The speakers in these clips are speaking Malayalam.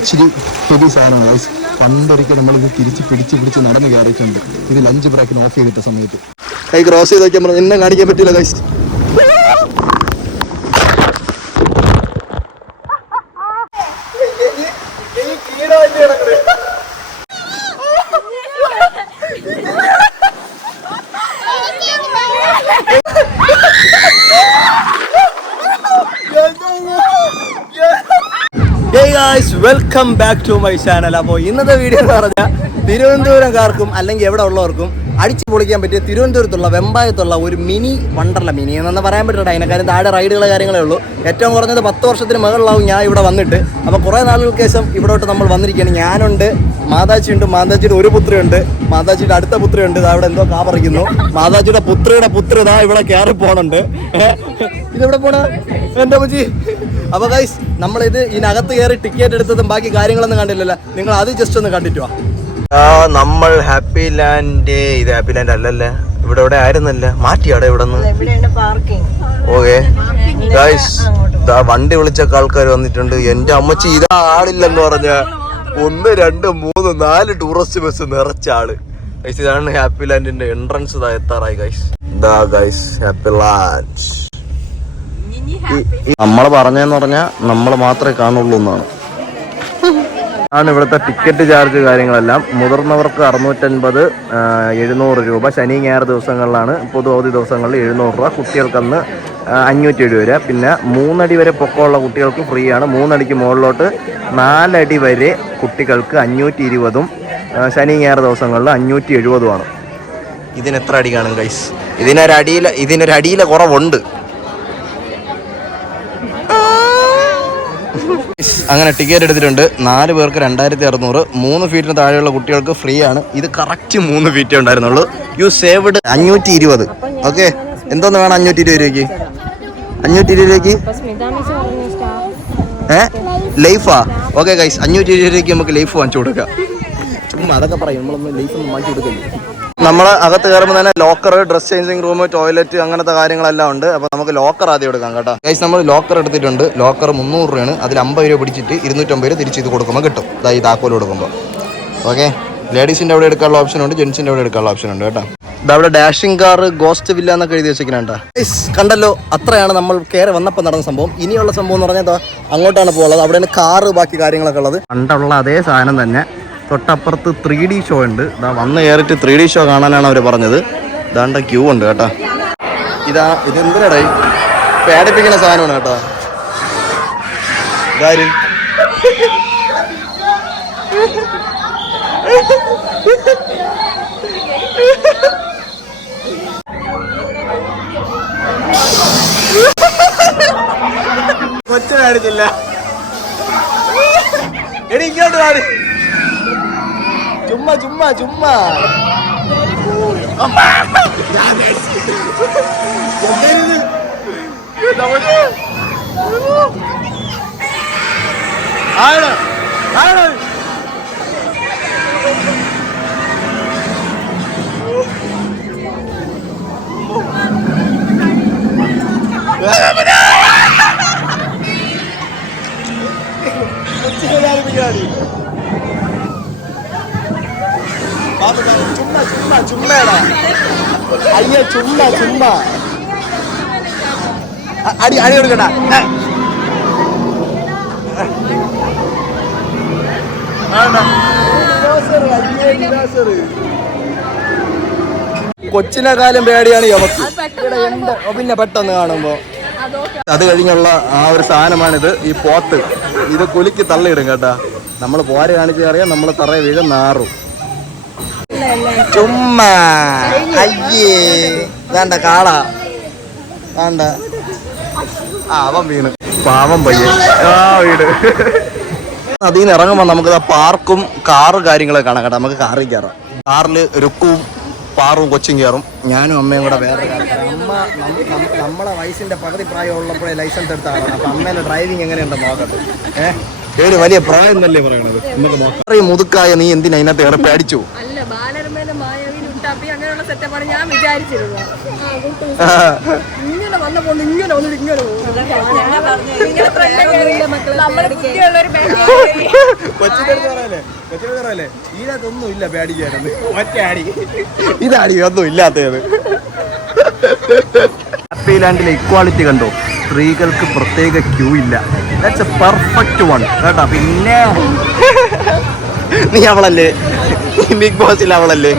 ഇച്ചിരി ഹെവി സാധനമാണ് ഗൈസ്. പണ്ടൊരിക്കൽ നമ്മളിത് തിരിച്ച് പിടിച്ച് നടന്ന് കയറിയിട്ടുണ്ട്. ഇത് ലഞ്ച് ബ്രേക്കിന് ഓഫ് ചെയ്തിട്ട സമയത്ത് കൈ ക്രോസ് ചെയ്ത് നോക്കിയാൽ എന്നെ കാണിക്കാൻ പറ്റില്ല guys. Welcome back to my channel. അപ്പോൾ ഇന്നത്തെ വീഡിയോ എന്ന് പറഞ്ഞാൽ തിരുവനന്തപുരംകാർക്കും അല്ലെങ്കിൽ എവിടെ ഉള്ളവർക്കും അടിച്ചു പൊളിക്കാൻ പറ്റിയ തിരുവനന്തപുരത്തുള്ള വെമ്പായത്തുള്ള ഒരു മിനി വണ്ടർല. മിനി എന്നൊന്ന് പറയാൻ പറ്റില്ല, അതിനെക്കാളും താഴെ റൈഡുകൾ കാര്യങ്ങളേ ഉള്ളൂ. ഏറ്റവും കുറഞ്ഞത് 10 വർഷത്തിന് മുകളിലാവും ഞാൻ ഇവിടെ വന്നിട്ട്. അപ്പോൾ കുറേ നാളുകൾക്ക് ശേഷം ഇവിടോട്ട് നമ്മൾ വന്നിരിക്കുകയാണ്. ഞാനുണ്ട്, മാതാജിയുണ്ട്, മാതാജിയുടെ ഒരു പുത്രിയുണ്ട്, മാതാജിയുടെ അടുത്ത പുത്രിയുണ്ട്. അവിടെ എന്തോ കാപ്പറിക്കുന്നു. മാതാജിയുടെ പുത്രിയുടെ പുത്രി ഇതാ ഇവിടെ കയറി പോണുണ്ട്. ഇതെവിടെ പോണ എൻ്റെ അമ്മച്ചി? അപ്പോൾ ഗൈസ്, നമ്മളിത് ഇതിനകത്ത് കയറി ടിക്കറ്റ് എടുത്തതും ബാക്കി കാര്യങ്ങളൊന്നും കണ്ടില്ലല്ലോ. നിങ്ങൾ അത് ജസ്റ്റ് ഒന്ന് കണ്ടിട്ട് വാ. നമ്മൾ ഹാപ്പി ലാൻഡ്, ഇത് ഹാപ്പി ലാൻഡ് അല്ലല്ലേ, ഇവിടെ ഇവിടെ ആയിരുന്നല്ല, മാറ്റിയാടെ ഇവിടെ നിന്ന്. ഓക്കെ ഗൈസ്, വണ്ടി വിളിച്ചൊക്കെ ആൾക്കാർ വന്നിട്ടുണ്ട്. എന്റെ അമ്മച്ചി ഇതാ ആളില്ലെന്ന് പറഞ്ഞ 1 2 3 4 ടൂറിസ്റ്റ് ബസ് നിറച്ച ആള്. ഗൈസ്, ഇതാണ് ഹാപ്പി ലാൻഡിന്റെ എൻട്രൻസ്. ഇതാ എത്താറായി ഗൈസ്. ഇതാ ഗൈസ് ഹാപ്പി ലാൻഡ്. നമ്മൾ പറഞ്ഞെന്ന് പറഞ്ഞാൽ നമ്മൾ മാത്രമേ കാണുള്ളൂ എന്നാണ്. ആണ് ഇവിടുത്തെ ടിക്കറ്റ് ചാർജ് കാര്യങ്ങളെല്ലാം. മുതിർന്നവർക്ക് 650, 700 രൂപ. ശനി ഞായർ ദിവസങ്ങളിലാണ്, പൊതു അവധി ദിവസങ്ങളിൽ 700 രൂപ. കുട്ടികൾക്കന്ന് 570 രൂപ. പിന്നെ 3 അടി വരെ പൊക്കമുള്ള കുട്ടികൾക്ക് ഫ്രീ ആണ്. 3 അടിക്ക് മുകളിലോട്ട് 4 അടി വരെ കുട്ടികൾക്ക് 520, ശനി ഞായർ ദിവസങ്ങളിൽ 570 ഇതിന് എത്ര അടി കാണും ഗൈസ്? ഇതിനൊരടിയിലെ കുറവുണ്ട്. അങ്ങനെ ടിക്കറ്റ് എടുത്തിട്ടുണ്ട്. 4 പേർക്ക് 2600. 3 ഫീറ്റിന് താഴെയുള്ള കുട്ടികൾക്ക് ഫ്രീ ആണ്. ഇത് കറക്റ്റ് 3 ഫീറ്റേ ഉണ്ടായിരുന്നുള്ളൂ. U saved 520. ഓക്കെ, എന്തോന്ന് വേണം 520 രൂപയ്ക്ക്? 520 രൂപയ്ക്ക് ലൈഫാ? ഓക്കെ ഗൈസ്, 520 രൂപയ്ക്ക് നമുക്ക് ലൈഫ് വാങ്ങിച്ചു കൊടുക്കാം. ചുമ്മാ അതൊക്കെ പറയും, നമ്മളൊന്നും ലൈഫൊന്നും വാങ്ങിച്ചു കൊടുക്കില്ല. നമ്മൾ അകത്ത് കയറുമ്പോൾ തന്നെ locker, dress changing room, toilet, അങ്ങനത്തെ കാര്യങ്ങളെല്ലാം ഉണ്ട്. അപ്പോൾ നമുക്ക് ലോക്കർ ആദ്യം എടുക്കാം കേട്ടോ ഗൈസ്. നമ്മൾ ലോക്കർ എടുത്തിട്ടുണ്ട്. ലോക്കർ 300 രൂപയാണ്. അതിൽ 50 രൂപ പിടിച്ചിട്ട് 250 രൂപ തിരിച്ച് ഇത് കൊടുക്കുമ്പോൾ കിട്ടും. ഈ താക്കോൽ കൊടുക്കുമ്പോൾ. ഓക്കെ, ലേഡീസിൻ്റെ അവിടെ എടുക്കാനുള്ള ഓപ്ഷൻ ഉണ്ട്, ജെൻസിൻ്റെ അവിടെ എടുക്കാനുള്ള ഓപ്ഷൻ ഉണ്ട് കേട്ടോ. ഇതവിടെ ഡാഷിംഗ് കാർ, ഗോസ്റ്റ് വില്ല എന്നൊക്കെ എഴുതി വെച്ചിരിക്കണേട്ടാ. കണ്ടല്ലോ, അത്രയാണ് നമ്മൾ കയറി വന്നപ്പോൾ നടന്ന സംഭവം. ഇനിയുള്ള സംഭവം എന്ന് പറഞ്ഞാൽ അങ്ങോട്ടാണ് പോകുന്നത്. അവിടെയാണ് കാറ്, ബാക്കി കാര്യങ്ങളൊക്കെ ഉള്ളത്. പണ്ടുള്ള അതേ സാധനം തന്നെ. തൊട്ടപ്പുറത്ത് 3D ഷോ ഉണ്ട്. ഇതാ വന്ന് കയറിയിട്ട് 3D ഷോ കാണാനാണ് അവർ പറഞ്ഞത്. ഇതാണ്ട ക്യൂ ഉണ്ട് കേട്ടോ. ഇതെന്തിനാടേ പേടിപ്പിക്കുന്ന സാധനമാണ് കേട്ടോ. ഇതാരും കൊച്ചു കാണിച്ചില്ല. എടി ഇങ്ങോട്ട് പാടി. ചുമ്മാ ചുമ്മാ ചുമ്മാ ചുമ്മാ ചുമ്മാ ചുമ്മാടാ. അയ്യ ചുമ്മാ ചുമ്മാ അടി അടി കൊടുക്കണ്ട. കൊച്ചിനെക്കാലം പേടിയാണ് യമക്ക്. പിന്നെ പെട്ടെന്ന് കാണുമ്പോ അത് കഴിഞ്ഞുള്ള ആ ഒരു സാധനമാണിത്. ഈ പോത്ത് ഇത് കുലുക്കി തള്ളിയിടും കേട്ടാ. നമ്മൾ പോര് കാണിച്ച് അറിയാം, നമ്മൾ തറയെ വീഴും, നാറും. ചുമ്മാ അയ്യേ വേണ്ട കാള വേണ്ട. അവൻ വീണ് പാവം പയ്യെ വീട്. അതിൽ നിന്ന് ഇറങ്ങുമ്പോൾ നമുക്ക് പാർക്കും കാറ് കാര്യങ്ങളൊക്കെ കാണാം കേട്ടോ. നമുക്ക് കാറിൽ കയറാം. കാറിൽ രുക്കുവും പാറും കൊച്ചും കയറും. ഞാനും അമ്മയും കൂടെ വേറെ. അമ്മ നമ്മളെ വയസ്സിന്റെ പകുതി പ്രായമുള്ളപ്പോഴേ ലൈസൻസ് എടുത്ത ആളാണ്. അപ്പൊ അമ്മേന്റെ ഡ്രൈവിംഗ് എങ്ങനെയുണ്ടെന്ന് നോക്കട്ടെ. ഏത് വലിയ പ്രായം എന്നല്ലേ പറയണത്. നമുക്ക് നോക്കാം. മുതുക്കായ നീ എന്തിനാ അതിനകത്ത് ഏറെ പേടിച്ചു? അങ്ങനെയുള്ള സെറ്റപ്പാണ് ഞാൻ വിചാരിച്ചിരുന്നത്. കൊച്ചിനല്ലേ ഇതിനകത്തൊന്നും ഇല്ല പേടിക്കാനത് മറ്റേ ആടി ഇതാടി ഒന്നും ഇല്ലാത്തത്. ഹാപ്പി ലാൻഡിലെ ഇക്വാളിറ്റി കണ്ടോ, സ്ത്രീകൾക്ക് പ്രത്യേക ക്യൂ ഇല്ല. ദാറ്റ്സ് എ പെർഫെക്റ്റ് വൺ കേട്ടോ. പിന്നെ നീ അവളല്ലേ ബിഗ് ബോസിൽ അവളല്ലേ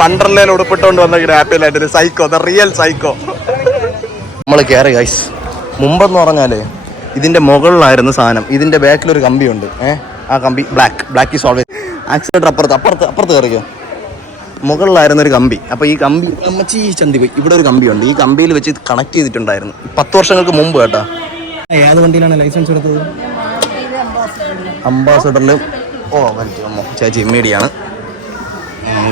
വണ്ടർലയിൽ ഉടുപ്പിട്ടോണ്ട് വന്ന ഹാപ്പി ലാൻഡിൽ സൈക്കോ, ദ റിയൽ സൈക്കോ. നമ്മൾ കയറി ഗൈസ്. മുമ്പെന്ന് പറഞ്ഞാലേ ഇതിന്റെ മുകളിലായിരുന്നു സാധനം. ഇതിന്റെ ബാക്കിലൊരു കമ്പിയുണ്ട്. ആ കമ്പി ബ്ലാക്ക് ഈസ് ഓൾവേസ് ആക്സിഡന്റ്. അപ്പുറത്ത് കയറിയോ, മുകളിലായിരുന്നു ഒരു കമ്പി. അപ്പോൾ ഈ കമ്പി അമ്മച്ചി ചന്തി പോയി. ഇവിടെ ഒരു കമ്പിയുണ്ട്. ഈ കമ്പിയിൽ വെച്ച് ഇത് കണക്ട് ചെയ്തിട്ടുണ്ടായിരുന്നു 10 വർഷങ്ങൾക്ക് മുമ്പ് കേട്ടോ. ഏത് വണ്ടിയിലാണ് ലൈസൻസ് എടുത്തത്? അംബാസഡറിൽ. ഓ അമ്മോ ചേച്ചി മീഡിയാണ്.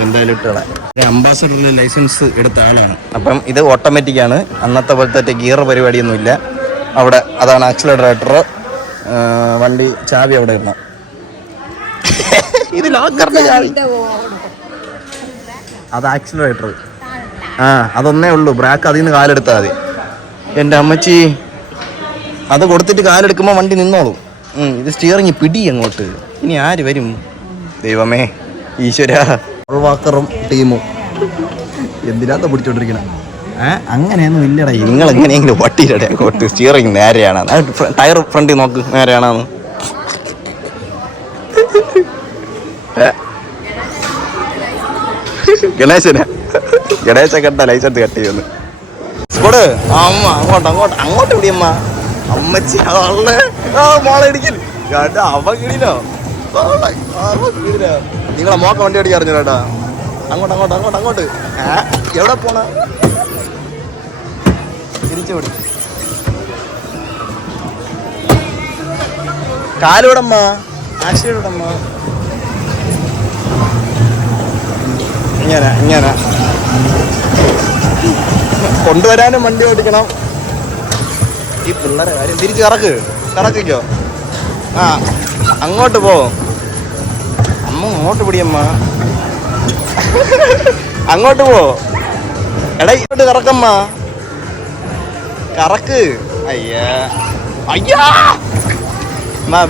എന്തായാലും ഇട്ടോളാം. അംബാസഡറിൽ ലൈസൻസ് എടുത്ത ആളാണ്. അപ്പം ഇത് ഓട്ടോമാറ്റിക്കാണ്. അന്നത്തെ പോലത്തെ ഗിയർ പരിപാടിയൊന്നുമില്ല അവിടെ. അതാണ് ആക്സിലറേറ്റർ. വണ്ടി ചാവി അവിടെ ഇടണം. ഇത് ലോക്കറിന്റെ ചാവി. അത് ആക്സിലറേറ്റർ. അതൊന്നേ ഉള്ളൂ. ബ്രേക്ക് അതിൽ നിന്ന് കാലെടുത്താൽ മതി. എൻ്റെ അമ്മച്ചി അത് കൊടുത്തിട്ട് കാലെടുക്കുമ്പോൾ വണ്ടി നിന്നോളും. ഇത് സ്റ്റിയറിങ് പിടി അങ്ങോട്ട്. ഇനി ആര് വരും ദൈവമേ ഈശ്വര. വാക്കറും ടീമും എന്തിനാത്ത പിടിച്ചോണ്ടിരിക്കണ? അങ്ങനെയൊന്നും ഇല്ലടാ. നിങ്ങൾ എങ്ങനെയെങ്കിലും വട്ടിയിലടെ അങ്ങോട്ട്. സ്റ്റിയറിങ് നേരെയാണ്. ടയർ ഫ്രണ്ടിൽ നോക്ക്, നേരെയാണെന്ന്. ഗണേശ കണ്ട ലൈസൻസ് കട്ട് ചെയ്യുന്നു. അമ്മ അങ്ങോട്ട് പിടിയമ്മ. അമ്മച്ചി മോളെ ഇടിക്കൽ കേട്ടാ. അവ കിടിലോ നിങ്ങളെ മോക്ക വണ്ടി അടിക്കാൻ അറിഞ്ഞു കേട്ടാ. അങ്ങോട്ട് എവിടെ പോണ? തിരിച്ചുപിടി. കാലോടമ്മ ആശയോടമ്മ. ഇങ്ങനെ കൊണ്ടുവരാനും വണ്ടി ഓടിക്കണം. ഈ പിള്ളേരെ കാര്യം. തിരിച്ച് കറക്കിക്കോ. അങ്ങോട്ട് പോ. അമ്മ അങ്ങോട്ട് പിടിയമ്മ. അങ്ങോട്ട് പോ. എടാ ഇങ്ങോട്ട് കറക്കമ്മ. കറക്ക്. അയ്യാ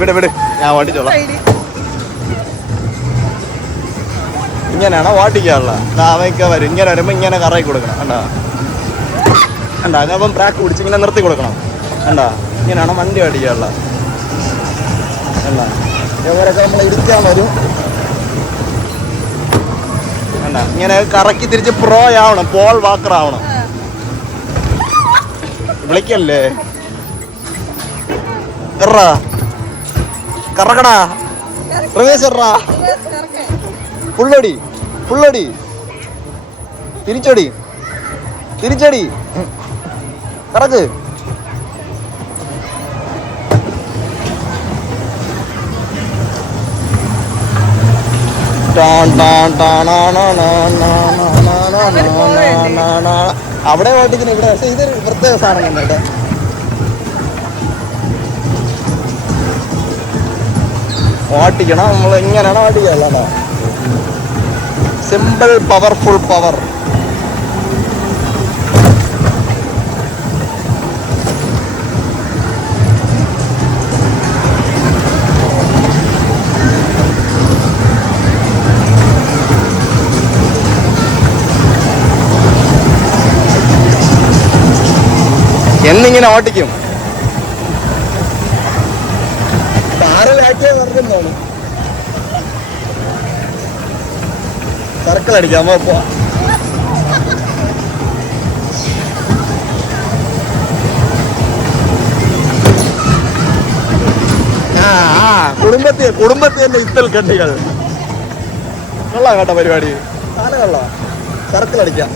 വിട്. ഞാൻ ഓടിച്ചോളാം. ഇങ്ങനെയാണോ ഓട്ടിക്കാനുള്ള? അവയൊക്കെ വരും. ഇങ്ങനെ വരുമ്പോ ഇങ്ങനെ കറക്കി കൊടുക്കണം. കണ്ടാ അപ്പം ബ്രേക്ക് പിടിച്ച് ഇങ്ങനെ നിർത്തി കൊടുക്കണം. കണ്ടാ ഇങ്ങനെയാണോ വണ്ടി ഓടിക്കാനുള്ള? കണ്ടാ ഇവരൊക്കെ നമ്മൾ ഇടിക്കാൻ വരും. കണ്ടാ ഇങ്ങനെ കറക്കി തിരിച്ച് പ്രോ ആവണം. പോൾ വാക്കർ ആവണം. വിളിക്കല്ലേ എറാ കറക്കടാ. റിവേഴ്സ് എറാ. ഫുള്ളടി. തിരിച്ചടി. കറക്ക്. അവിടെ ഓട്ടിക്കുന്ന ഇവിടെ. പക്ഷെ ഇതൊരു പ്രത്യേക സാധനം കേട്ടോ. ഓട്ടിക്കണം നമ്മൾ. എങ്ങനെയാണോ ഓട്ടിക്കല്ല. Simple powerful power. എന്നിങ്ങനെ ഓട്ടിക്കും. നടക്കുന്നതാണ്. സർക്കിൾ അടിക്കാം. കുടുംബത്തിൽ തന്നെ ഇത്തൽ കണ്ടികൾ കൊള്ളാം കേട്ടോ പരിപാടി. കൊള്ളാം. സർക്കിൾ അടിക്കാം.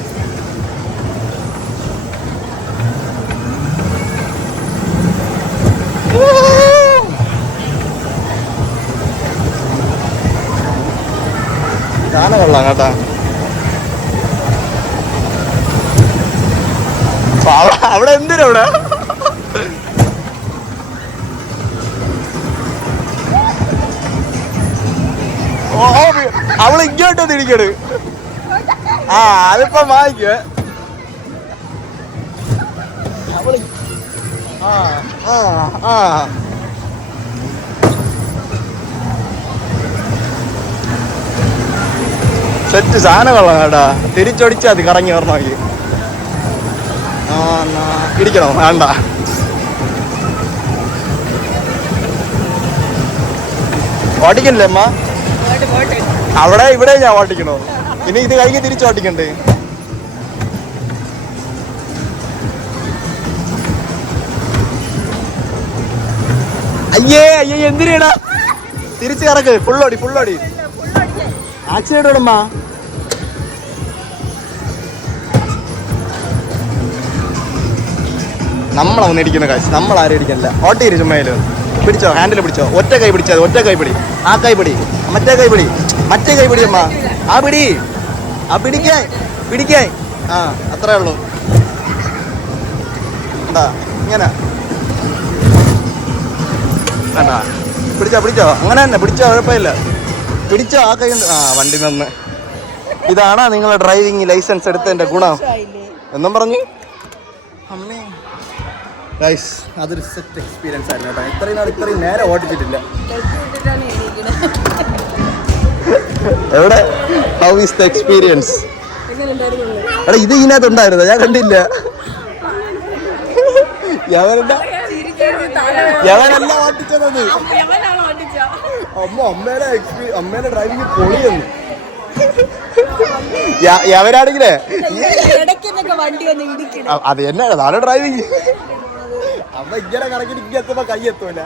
കൊള്ളാം കേട്ടാ. അവിടെ എന്തിനാ അവിടെ? അവള് ഇങ്ങോട്ട് തിരിക്കണ്. അതിപ്പോ വാങ്ങിക്കുവേ. സെറ്റ് സാധനം കൊള്ളാം കേട്ടാ. തിരിച്ചൊടിച്ചാൽ മതി കറങ്ങി വരണമെങ്കിൽ. ഇടിക്കണോ? വേണ്ട. ഓട്ടിക്കണില്ലേ അമ്മ? അവിടെ ഇവിടെ ഞാൻ ഓട്ടിക്കണോ? ഇനി ഇത് കഴിഞ്ഞ് തിരിച്ചോട്ടിക്കണ്ടേ? അയ്യേ അയ്യേ എന്തിനാ? തിരിച്ച് കറക്ക്. ഫുള്ളോടി. ആക്സിഡന്റ് ഇടമ്മ. നമ്മളൊന്നും ഇടിക്കുന്ന കാശ്. നമ്മളാരും ഇടിക്കണില്ല. ഓട്ടി ചുമ്മയില് പിടിച്ചോ. ഹാൻഡിൽ പിടിച്ചോ. ഒറ്റ കൈ പിടിച്ചത്. ഒറ്റ കൈ പിടി. ആ കൈ പിടി. മറ്റേ കൈ പിടി അമ്മ. ആ പിടി. ആ പിടിക്കേ. അത്രേ ഉള്ളൂ. എന്താ ഇങ്ങനെ വേണ്ട. പിടിച്ചോ. അങ്ങനെ തന്നെ പിടിച്ചോ. കുഴപ്പമില്ല. പിടിച്ചോ. ആ കൈ. വണ്ടി നിന്ന്. ഇതാണോ നിങ്ങളെ ഡ്രൈവിംഗ് ലൈസൻസ് എടുത്തതിന്റെ ഗുണം എന്നും പറഞ്ഞു അമ്മേ. ഗൈസ് അതൊരു സെറ്റ് എക്സ്പീരിയൻസ് ആയിരുന്നു കേട്ടോ. ഇത്രയും നേരെ ഓടിച്ചിട്ടില്ല. എവിടെ? How is the experience? എടാ ഇത് ഇതിനകത്ത് ഉണ്ടായിരുന്നു, ഞാൻ കണ്ടില്ല. യവനല്ല ഓട്ടിച്ചത്. അമ്മേടെ ഡ്രൈവിംഗ് പൊളിയെന്ന്. യവനാണെങ്കിലേ അത് എന്നാണ് നാളെ ഡ്രൈവിംഗ്. അമ്മ ഇങ്ങനെ കറക്കി എത്തുമ്പോ കൈ എത്തൂല.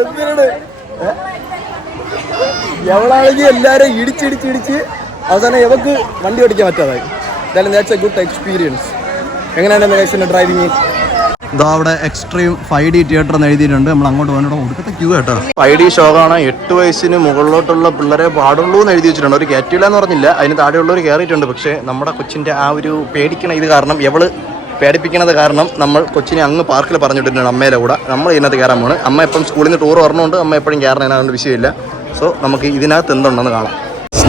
എന്തിനാണ് എവളാണെങ്കിൽ എല്ലാരും ഇടിച്ച് അവസാനം എവക്ക് വണ്ടി ഓടിക്കാൻ പറ്റാതായി. എന്തായാലും ദാറ്റ്സ് എ ഗുഡ് എക്സ്പീരിയൻസ്. എങ്ങനെയാണ് ഡ്രൈവിംഗ്? ഇതാ അവിടെ എക്സ്ട്രീം 5D തിയേറ്റർ എന്ന് എഴുതിയിട്ടുണ്ട്. നമ്മൾ അങ്ങോട്ട് പോകാനോട് ഒടുക്കത്തെ ക്യൂ കേട്ടോ. 5D ഷോ കാണാൻ 8 വയസ്സിന് മുകളിലോട്ടുള്ള പിള്ളേരെ പാടുള്ളൂ എന്ന് എഴുതി വെച്ചിട്ടുണ്ട്. ഒരു കയറ്റില്ല എന്ന് പറഞ്ഞില്ല, അതിന് താഴെയുള്ളവർ കയറിയിട്ടുണ്ട്. പക്ഷേ നമ്മുടെ കൊച്ചിൻ്റെ ആ ഒരു പേടിക്കണ ഇത് കാരണം, എവള് പേടിപ്പിക്കണത് കാരണം നമ്മൾ കൊച്ചിനെ അങ്ങ് പാർക്കിൽ പറഞ്ഞിട്ടുണ്ട് അമ്മയുടെ കൂടെ. നമ്മൾ ഇതിനകത്ത് കയറാൻ പോണ്. അമ്മ എപ്പം സ്കൂളിൽ നിന്ന് ടൂർ പറഞ്ഞുകൊണ്ട് അമ്മ എപ്പോഴും കയറണതിനകത്ത് വിഷയമില്ല. സോ നമുക്ക് ഇതിനകത്ത് എന്തുണ്ടെന്ന് കാണാം.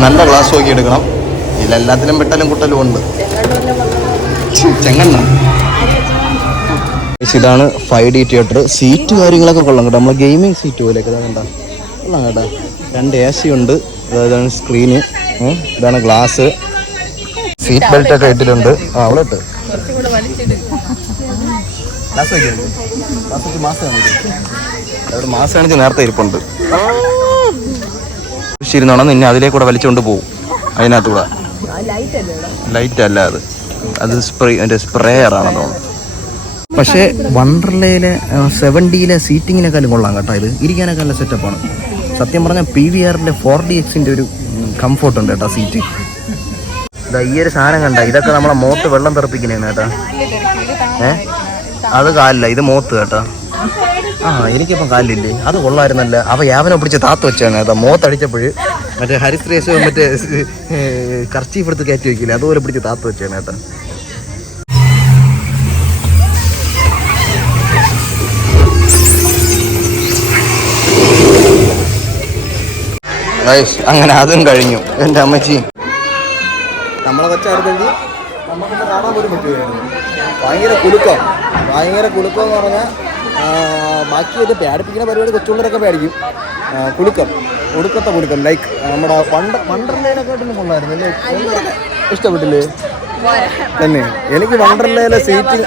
നല്ല ഗ്ലാസ് നോക്കി എടുക്കണം. ഇതിലെല്ലാത്തിലും വെട്ടലും കുട്ടലും ഉണ്ട്. ചെങ്ങണ്ണ. ഇതാണ് 5D തിയേറ്റർ. സീറ്റ് കാര്യങ്ങളൊക്കെ കൊള്ളാം കേട്ടോ. നമ്മളെ ഗെയിമിംഗ് സീറ്റ് പോലെയൊക്കെ കണ്ടാ കൊള്ളാം കേട്ടോ. 2 AC ഉണ്ട്. ഇതാണ് സ്ക്രീന്. ഇതാണ് ഗ്ലാസ്. സീറ്റ് ബെൽറ്റ് ഒക്കെ ഇട്ടിട്ടുണ്ട്. അവിടെ ഇട്ട് മാസം കാണിച്ച് നേരത്തെ ഇരിപ്പുണ്ട്. ഇരുന്നോണം നിന്നെ അതിലേക്കൂടെ വലിച്ചുകൊണ്ട് പോകും. അതിനകത്തൂടെ ലൈറ്റ് അല്ല, അത് സ്പ്രേയർ ആണെന്ന് തോന്നുന്നു. പക്ഷേ വണ്ടർലയിലെ 7Dയിലെ സീറ്റിങ്ങിനേക്കാളും കൊള്ളാം കേട്ടോ. ഇത് ഇരിക്കാനൊക്കെ നല്ല സെറ്റപ്പാണ്. സത്യം പറഞ്ഞാൽ PVRന്റെ 4DXന്റെ ഒരു കംഫോർട്ട് ഉണ്ട് കേട്ടോ സീറ്റ്. ഈ ഒരു സാധനം കണ്ട, ഇതൊക്കെ നമ്മളെ മോത്ത് വെള്ളം തെറിപ്പിക്കുന്നതാണ് കേട്ടോ. അത് കാലില്ല, ഇത് മോത്ത് കേട്ടോ. എനിക്കിപ്പം കാലില്ലേ, അത് കൊള്ളായിരുന്നല്ല. യാവനെ പിടിച്ച് താത്ത് വെച്ചാണ് കേട്ടോ. മോത്തടിച്ചപ്പോൾ മറ്റേ ഹരിശ്രേഷ് മറ്റേ കർച്ചീഫ് എടുത്ത് കയറ്റി വെക്കില്ലേ, അതുപോലെ പിടിച്ച് താത്ത് വെച്ചാണ് കേട്ടോ. അങ്ങനെ അതും കഴിഞ്ഞു. എൻ്റെ അമ്മച്ചി നമ്മളെ വെച്ചായിരുന്നെങ്കിൽ നമുക്കൊന്ന് കാണാൻ പോലും പറ്റുകയായിരുന്നു. ഭയങ്കര കുലുക്കം എന്ന് പറഞ്ഞാൽ ബാക്കിയൊക്കെ പേടിപ്പിക്കുന്ന പരിപാടി കൊച്ചുള്ളവരൊക്കെ പേടിക്കും. ഒടുക്കത്തെ കുലുക്കം ലൈക്ക് നമ്മുടെ വണ്ടർലയിലൊക്കെ ആയിട്ടൊന്നും കൊള്ളായിരുന്നു അല്ലേ? ഇഷ്ടപ്പെട്ടില്ലേ തന്നെ? എനിക്ക് വണ്ടർലയിലെ സീറ്റിംഗ്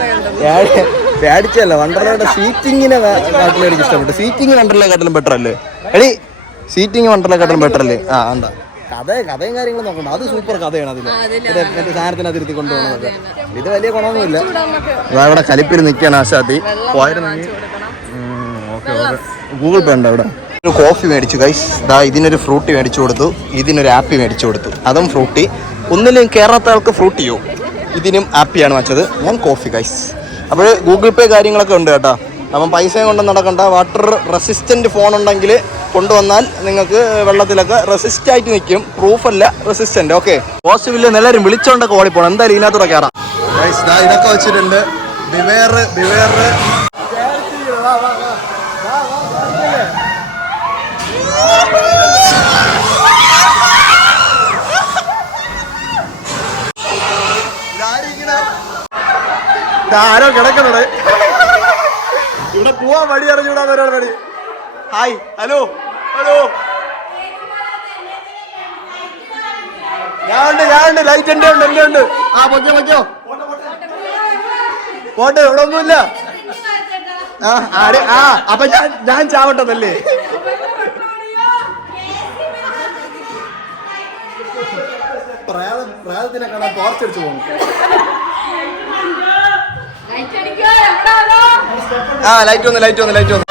പേടിച്ചല്ല, വണ്ടർലയുടെ സീറ്റിങ്ങിനെ കാട്ടിലും എനിക്ക് ഇഷ്ടപ്പെട്ടു. സീറ്റിംഗ് വണ്ടർലയെക്കാട്ടിലും ബെറ്റർ അല്ലേ എടി? സീറ്റിംഗ് വണ്ടർലയെക്കാട്ടിലും ബെറ്റർ അല്ലേ? എന്താ കഥയും കാര്യങ്ങളും നോക്കണ്ട. അത് സൂപ്പർ കഥയാണ്. അതിൽ മറ്റേ സാധനത്തിനകത്ത് ഇരുത്തി കൊണ്ടുപോകുന്നതൊക്കെ. ഇത് വലിയ ഗുണമൊന്നുമില്ല. ഇവിടെ കലിപ്പിൽ നിൽക്കുകയാണ് ആശാത്തി. പോയിരുന്നെങ്കിൽ ഗൂഗിൾ പേ ഉണ്ട് അവിടെ. ഒരു കോഫി മേടിച്ചു ഗൈസ്. ഇതിനൊരു ഫ്രൂട്ടി മേടിച്ചു കൊടുത്തു, ഇതിനൊരു ആപ്പി മേടിച്ചു കൊടുത്തു. അതും ഫ്രൂട്ടി. ഒന്നിലും കയറാത്ത ആൾക്ക് ഫ്രൂട്ടിയോ, ഇതിനും ആപ്പിയാണ് വെച്ചത്. ഞാൻ കോഫി ഗൈസ്. അപ്പോൾ ഗൂഗിൾ പേ കാര്യങ്ങളൊക്കെ ഉണ്ട് കേട്ടോ. അപ്പം പൈസയും കൊണ്ട് നടക്കണ്ട. വാട്ടർ റെസിസ്റ്റൻറ്റ് ഫോൺ ഉണ്ടെങ്കിൽ കൊണ്ടുവന്നാൽ നിങ്ങൾക്ക് വെള്ളത്തിലൊക്കെ റെസിസ്റ്റ് ആയിട്ട് നിൽക്കും. പ്രൂഫല്ല, റെസിസ്റ്റൻ്റ്. ഓക്കെ, പോസിബിൾ എല്ലാവരും വിളിച്ചോണ്ടൊക്കെ ഓടിപ്പോണം. എന്തായാലും ഇതിനകത്തൂടെ കയറാം. ഇതൊക്കെ വെച്ചിട്ടുണ്ട്. ആരോ കിടക്കണേ. പോവാ വഴി അറിഞ്ഞൂടാ ഒരാൾ വഴി. Hi hello hello. ഞാനുണ്ട് ലൈറ്റ് എന്റെ ഉണ്ട്. ആ പൊക്കോ പോട്ടെ, ഇവിടെ ഒന്നുമില്ല. ആ അപ്പൊ ഞാൻ ചാവട്ടതല്ലേ? പ്രേതത്തിനെ കാണാൻ ടോർച്ചടിച്ചു പോകും. ആ ലൈറ്റ് വന്നു.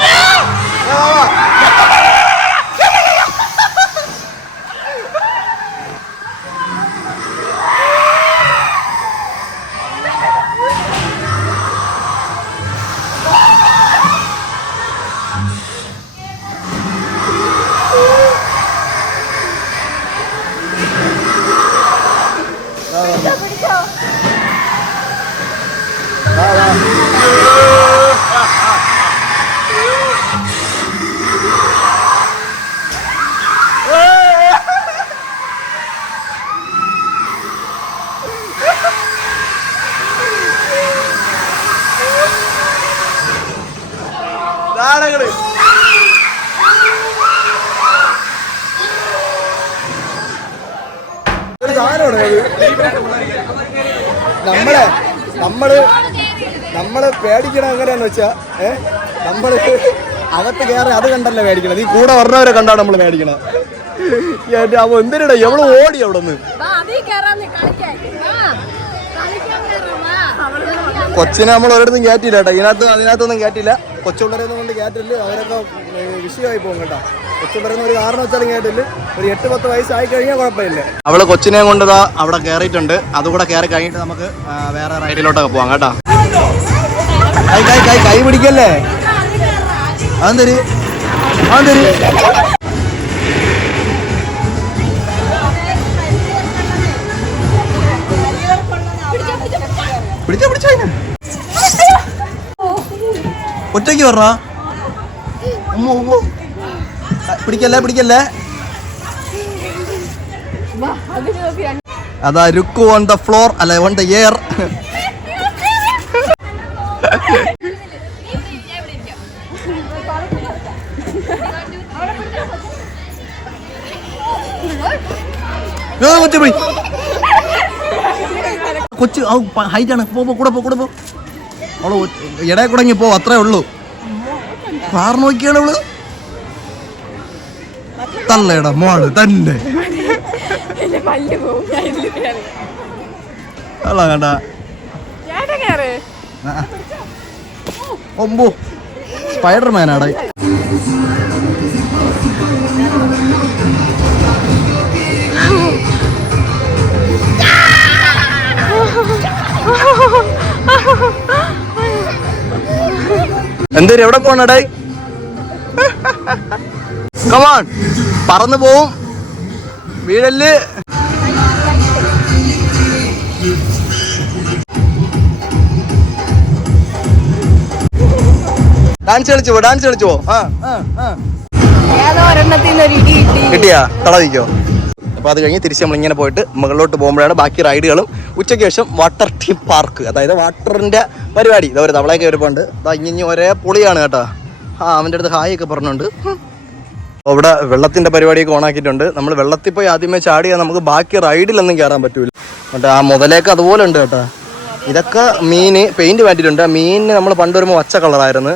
നമ്മള് പേടിക്കണം എങ്ങനെയാന്ന് വെച്ചാ നമ്മള് അകത്ത് കയറി അത് കണ്ടല്ലേ പേടിക്കണം. നീ കൂടെ പറഞ്ഞവരെ കണ്ടാണ് നമ്മള് പേടിക്കണം. അവ എന്തിനാ എവള് ഓടി അവിടെ നിന്ന്. കൊച്ചിനെ നമ്മൾ ഒരിടത്തും കയറ്റില്ല കേട്ടോ. അതിനകത്തൊന്നും കയറ്റില്ല. കൊച്ചുള്ളവരെയൊന്നും കൊണ്ട് കയറ്റില്ല. അവരൊക്കെ വിഷയമായി പോകും കേട്ടോ. കൊച്ചുള്ളവരെന്ന് ഒരു കാരണം വെച്ചാലും കേട്ടില്ല. ഒരു 8-10 വയസ്സായി കഴിഞ്ഞാൽ കുഴപ്പമില്ല. അവള് കൊച്ചിനെ കൊണ്ടതാ അവിടെ കയറിയിട്ടുണ്ട്. അതുകൂടെ കയറി കഴിഞ്ഞിട്ട് നമുക്ക് വേറെ റൈഡിലോട്ടൊക്കെ പോവാം കേട്ടോ. കൈ പിടിക്കല്ലേ? അതെന്തരി പിടിച്ച ഒറ്റയ്ക്ക് പറഞ്ഞ പിടിക്കല്ലേ. അതാ രുക്കു ഓൺ ദ ഫ്ലോർ അല്ല ഓൺ ദ എയർ. കൊച്ചു ഹൈറ്റാണ്. കൂടെ പോ. അവള് ഇടയിൽ കുടങ്ങി പോ, അത്രേ ഉള്ളൂ. കാർ നോക്കിയാണ് അവള്. തള്ളയുടെ മോള് തന്നെ കണ്ട ഒമ്പോ സ്പൈഡർമാനാടെ. എന്തേലും എവിടെ പോണടേ? കമോൺ, പറന്നു പോവും. വീഴല്. ഡാൻസ് കളിച്ചു പോ. കിട്ടിയാ തടവിക്കോ. അപ്പൊ അത് കഴിഞ്ഞ് തിരിച്ച് നമ്മളിങ്ങനെ പോയിട്ട് മുകളിലോട്ട് പോകുമ്പോഴാണ് ബാക്കി റൈഡുകളും. ഉച്ചയ്ക്ക് ശേഷം വാട്ടർ തീം പാർക്ക്, അതായത് വാട്ടറിന്റെ പരിപാടി. ഇതാ ഒരു തവളയൊക്കെ വരുമ്പോണ്ട്. ഇനി ഒരേ പൊളിയാണ് കേട്ടോ. അവൻ്റെ അടുത്ത് ഹായ് ഒക്കെ പറഞ്ഞുണ്ട്. അവിടെ വെള്ളത്തിന്റെ പരിപാടിയൊക്കെ ഓണാക്കിയിട്ടുണ്ട്. നമ്മൾ വെള്ളത്തിൽ പോയി ആദ്യമേ ചാടിയാൽ നമുക്ക് ബാക്കി റൈഡിലൊന്നും കയറാൻ പറ്റൂല. മറ്റേ ആ മുതലേക്ക് അതുപോലെ ഉണ്ട് കേട്ടോ. ഇതൊക്കെ മീന് പെയിന്റ് മാറ്റിയിട്ടുണ്ട്. ആ മീനിന് നമ്മൾ പണ്ട് വരുമ്പോൾ പച്ച കളറായിരുന്നു.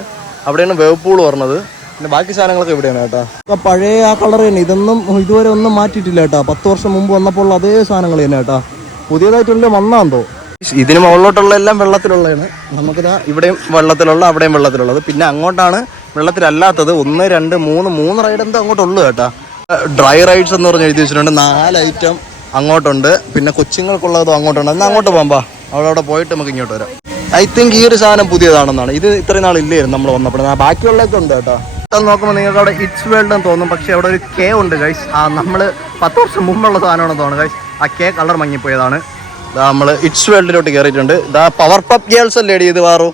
അവിടെയാണ് വേവ് പൂൾ പറഞ്ഞത്. പിന്നെ ബാക്കി സാധനങ്ങളൊക്കെ ഇവിടെയാണ് കേട്ടോ. അപ്പോൾ പഴയ ആ കളർ തന്നെ. ഇതൊന്നും ഇതുവരെ ഒന്നും മാറ്റിയിട്ടില്ല കേട്ടോ. 10 വർഷം മുമ്പ് വന്നപ്പോൾ അതേ സാധനങ്ങൾ തന്നെ കേട്ടോ. പുതിയതായിട്ടുള്ള വന്നാന്തോ. ഇതിന് മുകളിലോട്ടുള്ള എല്ലാം വെള്ളത്തിലുള്ളതാണ്. നമുക്കിതാ ഇവിടെയും വെള്ളത്തിലുള്ള അവിടെയും വെള്ളത്തിലുള്ളത്. പിന്നെ അങ്ങോട്ടാണ് വെള്ളത്തിലല്ലാത്തത്. 1, 2, 3 റൈഡ് എന്താ അങ്ങോട്ടുള്ളൂ കേട്ടോ. ഡ്രൈ റൈഡ്സ് എന്ന് പറഞ്ഞ് എഴുതി വെച്ചിട്ടുണ്ട്. 4 ഐറ്റം അങ്ങോട്ടുണ്ട്. പിന്നെ കൊച്ചുങ്ങൾക്കുള്ളതും അങ്ങോട്ടുണ്ട്. എന്നാൽ അങ്ങോട്ട് പോകാം. അവിടെ പോയിട്ട് നമുക്ക് ഇങ്ങോട്ട് വരാം. ഐ തിങ്ക് ഈ ഒരു സാധനം പുതിയതാണെന്നാണ്. ഇത് ഇത്രയും നാൾ ഇല്ലായിരുന്നു നമ്മൾ വന്നപ്പോൾ. ബാക്കിയുള്ളതൊക്കെ ഉണ്ട് കേട്ടോ. നോക്കുമ്പോൾ നിങ്ങൾക്ക് അവിടെ ഇറ്റ്സ് വേൾഡ് എന്ന് തോന്നും. പക്ഷെ അവിടെ ഒരു കെ ഉണ്ട് ഗൈസ്. നമ്മൾ 10 വർഷം മുമ്പുള്ള സാധനമാണെന്ന് തോന്നുന്നു ഗൈസ്. ആ കെ കളർ മങ്ങിപ്പോയതാണ്. നമ്മൾ ഇറ്റ്സ് വേൾഡിലോട്ട് കയറിയിട്ടുണ്ട്. ഇതാ പവർ പപ്പ് ഗേൾസ് അല്ലേ ഇത് വാറു?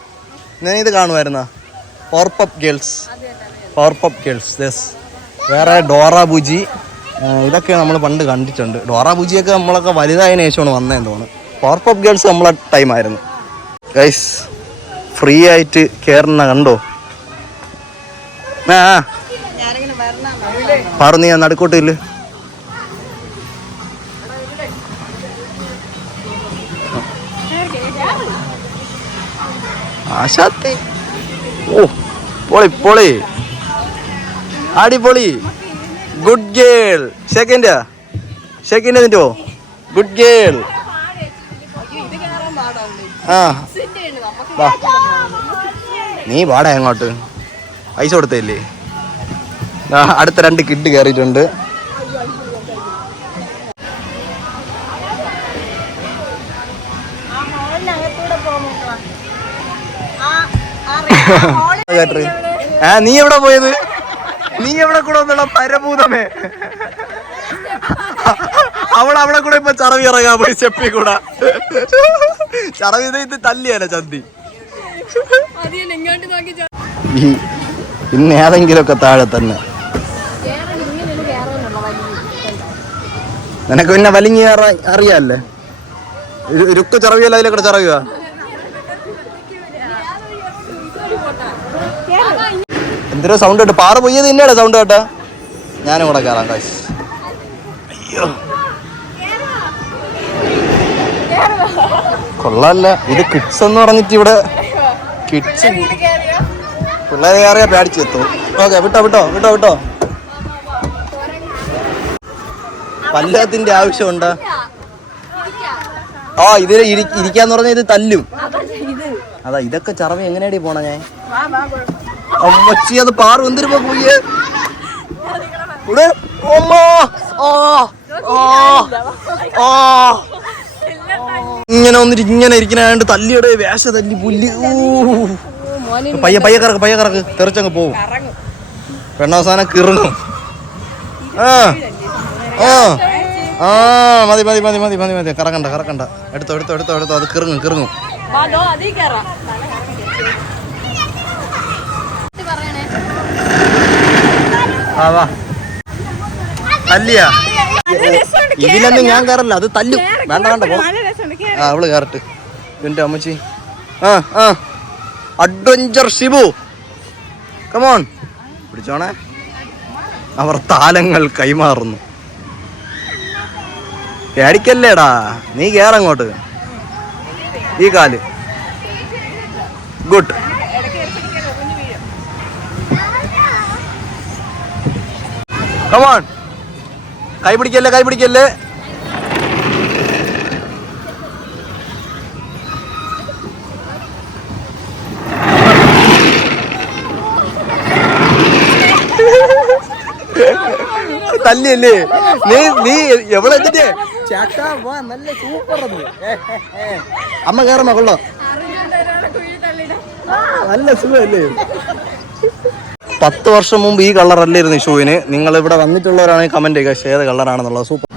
ഞാൻ ഇത് കാണുമായിരുന്ന പവർ പപ്പ് ഗേൾസ് യെസ്. വേറെ ഡോറ ബുജി, ഇതൊക്കെ നമ്മൾ പണ്ട് കണ്ടിട്ടുണ്ട്. ഡോറ ബുജിയൊക്കെ നമ്മളൊക്കെ വലുതായതിനു ശേഷമാണ് വന്നതെന്ന് തോന്നുന്നു. പവർ പപ്പ് ഗേൾസ് നമ്മളെ ടൈമായിരുന്നു ഗൈസ്. ഫ്രീ ആയിട്ട് കയറുന്ന കണ്ടോ. ആ പാറു നീ നടുക്കോട്ടില്ല. ആശാത്തി ഓ പൊളി പൊളി അടിപൊളി. Good girl. സെക്കൻഡ് നിന്റെ ഗുഡ് ഗേൾ. ആ നീ പാടാ അങ്ങോട്ട് പൈസ കൊടുത്തില്ലേ. അടുത്ത 2 കിഡ് കയറിയിട്ടുണ്ട്. നീ എവിടെ പോയത്? നീ എവിടെ കൂടെ വന്നുള്ള പരഭൂതമേ. അവളെ കൂടെ ഇപ്പൊ ചറവി ഇറങ്ങാൻ പോയി. സ്റ്റെപ്പി കൂടെ ചറവി ഇത് തല്ലിയല്ല ചന്തി. ഇന്ന് ഏതെങ്കിലുമൊക്കെ താഴെ തന്നെ. നിനക്ക് പിന്നെ വലിഞ്ഞ് അറിയാല്ലേ. രുക്ക് ചറവിയല്ല അതിലേക്കൂടെ ചറവിയാ. എന്തിനോ സൗണ്ട് കേട്ടോ. പാറ പൊയ്യത് തന്നെയാണ് സൗണ്ട് കേട്ടാ. ഞാനും കൂടെ കയറാം കാശ്. അയ്യോ കൊള്ളാല്ല. ഇത് കിഡ്സ് എന്ന് പറഞ്ഞിട്ട് ഇവിടെ കിഡ്സ് പിള്ളേരെ കയറിയാ പേടിച്ചെത്തും. ഓക്കെ വിട്ടോ. പല്ലത്തിന്റെ ആവശ്യമുണ്ടോ? ആ ഇതില് ഇരിക്കാന്ന് പറഞ്ഞാൽ ഇത് തല്ലും. അതാ ഇതൊക്കെ ചറവി എങ്ങനെയാടി പോണ ഞാൻ. അമ്മച്ചി അത് പാറു എന്തിരുമ്പോ പോയേ. ഇങ്ങനെ ഇരിക്കണാണ്ട് തല്ലിയുടെ വേഷ തല്ലി പുല്ല്. പയ്യെ കറക്ക് തെറിച്ചങ്ങ് പോവും. പെണ്ണവസാനം കിറങ്ങും. മതി കറക്കണ്ട. എടുത്തോ അത് കിറങ്ങും. തല്ലിയാ ഇതിലൊന്നും ഞാൻ കയറല്ല. അത് തല്ലും. വേണ്ട പോ. അവള് കയറട്ട്. എന്റെ അമ്മച്ചി. അഡ്വഞ്ചർ ഷിബു കമോൺ പിടിച്ചോണേ. അവർ താലങ്ങൾ കൈമാറുന്നു. പേടിക്കല്ലേടാ. നീ കേറങ്ങോട്ട്. ഈ കാല് ഗുഡ്. കമോൺ. കൈ പിടിക്കല്ലേ. തല്ലിയല്ലേ നീ എവിടെ ചേട്ടാ വാ. നല്ല സൂപ്പർ. അമ്മ കയറുന്നോ? കൊള്ളോ. നല്ല സുഖമല്ലേ. 10 വർഷം മുമ്പ് ഈ കളറല്ലായിരുന്നു ഷൂവിന്. നിങ്ങൾ ഇവിടെ വന്നിട്ടുള്ളവരാണെങ്കിൽ കമന്റ് ചെയ്യുക ഏത് കളറാണെന്നുള്ളത്. സൂപ്പർ.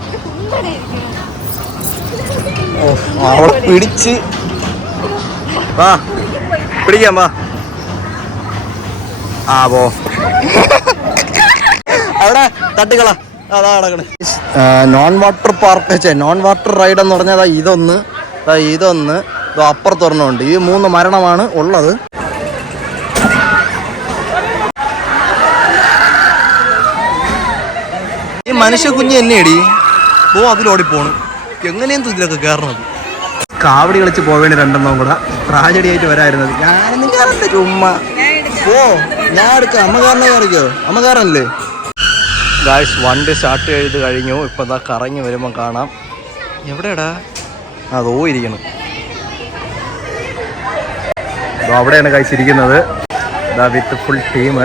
അവളെ പിടിച്ച് വാ പിടിക്കാം വാ. പോ അവിടെ തട്ടിക്കള. അതാ കിടക്കണേ. Non water park non water ride എന്ന് പറഞ്ഞാൽ ഇതൊന്ന് അപ്പുറത്തൊരെണ്ണമുണ്ട്. ഈ 3 മരണമാണ് ഉള്ളത്. ഈ മനുഷ്യ കുഞ്ഞ് എന്നെയടി അതിലോടിപ്പോണ്. എങ്ങനെയും ഇതിലൊക്കെ കയറണത്. കാവടി കളിച്ച് പോവേണ്ടി 2 കൂടെ ട്രാജഡി ആയിട്ട് വരായിരുന്നത്. ഞാനൊന്നും കയറണ്ട ചുമ്മാ. ഞാൻ എടുക്കാം. അമ്മ കയറിക്കോ. അമ്മ കയറല്ലേ. ഗായ്സ് വണ്ടി സ്റ്റാർട്ട് ചെയ്ത് കഴിഞ്ഞു. ഇപ്പൊ ഇതാ കറങ്ങി വരുമ്പോൾ കാണാം. എവിടെയാടാ? അതോ ഇരിക്കണം. അവിടെയാണ് ഗായ്സ് ഇരിക്കുന്നത്. With full team.